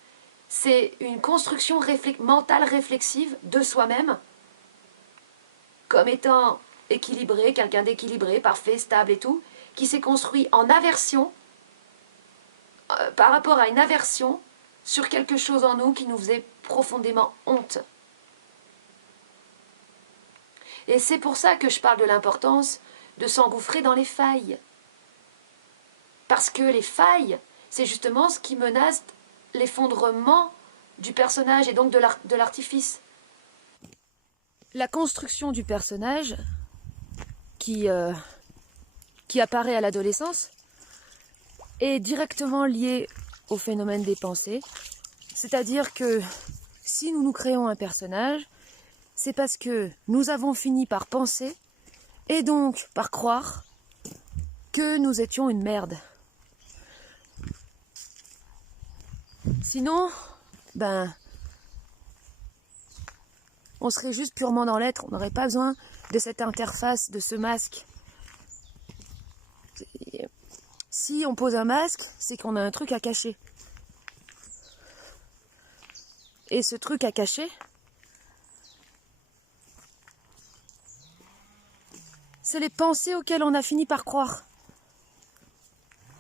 C'est une construction mentale réflexive de soi-même, comme étant équilibré, quelqu'un d'équilibré, parfait, stable et tout, qui s'est construit en aversion par rapport à une aversion sur quelque chose en nous qui nous faisait profondément honte. Et c'est pour ça que je parle de l'importance de s'engouffrer dans les failles. Parce que les failles, c'est justement ce qui menace l'effondrement du personnage et donc de l'artifice. La construction du personnage qui apparaît à l'adolescence est directement liée au phénomène des pensées. C'est-à-dire que si nous nous créons un personnage, c'est parce que nous avons fini par penser et donc par croire que nous étions une merde. Sinon, on serait juste purement dans l'être, on n'aurait pas besoin de cette interface, de ce masque. Si on pose un masque, c'est qu'on a un truc à cacher. Et ce truc à cacher, c'est les pensées auxquelles on a fini par croire.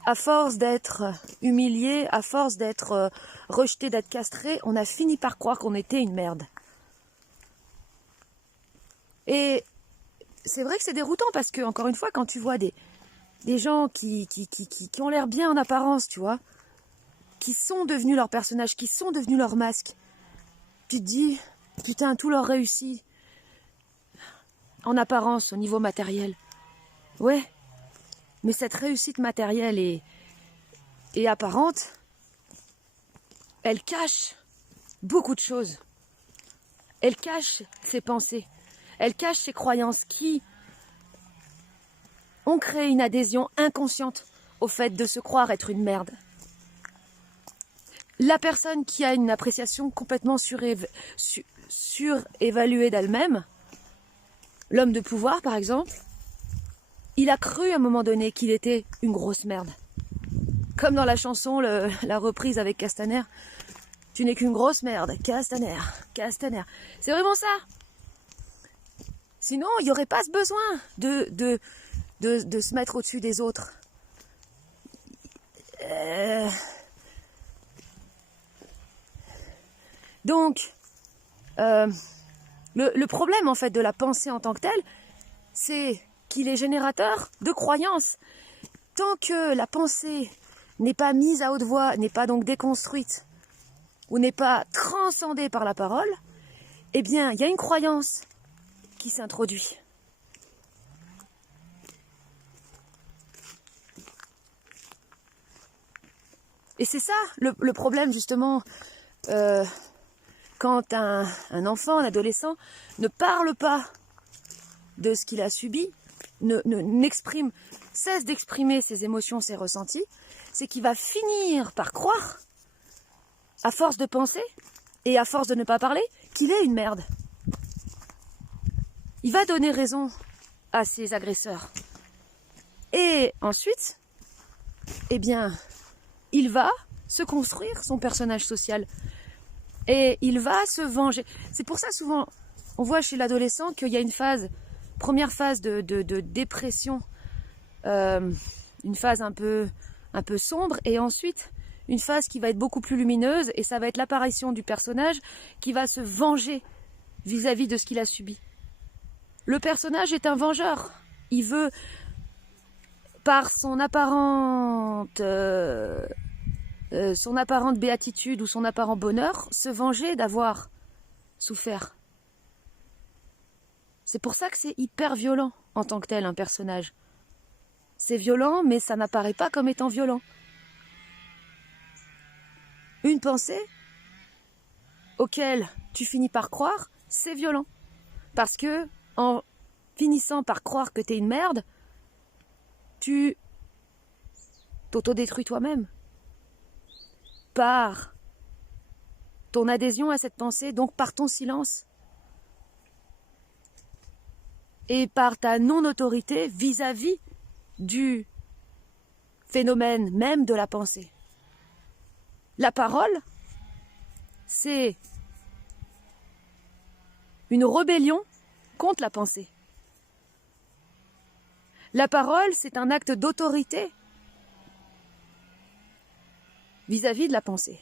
À force d'être humilié, à force d'être rejeté, d'être castré, on a fini par croire qu'on était une merde. Et c'est vrai que c'est déroutant parce que, encore une fois, quand tu vois des gens qui ont l'air bien en apparence, tu vois, qui sont devenus leur personnage, qui sont devenus leur masque, tu te dis, putain, tout leur réussit en apparence, au niveau matériel. Ouais, mais cette réussite matérielle et apparente, elle cache beaucoup de choses. Elle cache ses pensées. Elle cache ses croyances qui ont créé une adhésion inconsciente au fait de se croire être une merde. La personne qui a une appréciation complètement surévaluée d'elle-même, l'homme de pouvoir par exemple, il a cru à un moment donné qu'il était une grosse merde. Comme dans la chanson, la reprise avec Castaner, tu n'es qu'une grosse merde, Castaner, Castaner. C'est vraiment ça. Sinon, il n'y aurait pas ce besoin de se mettre au-dessus des autres. Donc, le problème en fait de la pensée en tant que telle, c'est qu'il est générateur de croyances. Tant que la pensée n'est pas mise à haute voix, n'est pas donc déconstruite, ou n'est pas transcendée par la parole, eh bien, il y a une croyance qui s'introduit. Et c'est ça le problème justement quand un enfant, un adolescent ne parle pas de ce qu'il a subi, cesse d'exprimer ses émotions, ses ressentis, c'est qu'il va finir par croire, à force de penser et à force de ne pas parler, qu'il est une merde. Il va donner raison à ses agresseurs. Et ensuite, eh bien, il va se construire son personnage social. Et il va se venger. C'est pour ça souvent, on voit chez l'adolescent qu'il y a une première phase de dépression, une phase un peu sombre, et ensuite une phase qui va être beaucoup plus lumineuse, et ça va être l'apparition du personnage qui va se venger vis-à-vis de ce qu'il a subi. Le personnage est un vengeur. Il veut, par son apparente béatitude ou son apparent bonheur, se venger d'avoir souffert. C'est pour ça que c'est hyper violent en tant que tel, un personnage. C'est violent, mais ça n'apparaît pas comme étant violent. Une pensée auquel tu finis par croire, c'est violent. Parce que, en finissant par croire que t'es une merde, tu t'autodétruis toi-même. Par ton adhésion à cette pensée, donc par ton silence. Et par ta non-autorité vis-à-vis du phénomène même de la pensée. La parole, c'est une rébellion contre la pensée. La parole, c'est un acte d'autorité vis-à-vis de la pensée.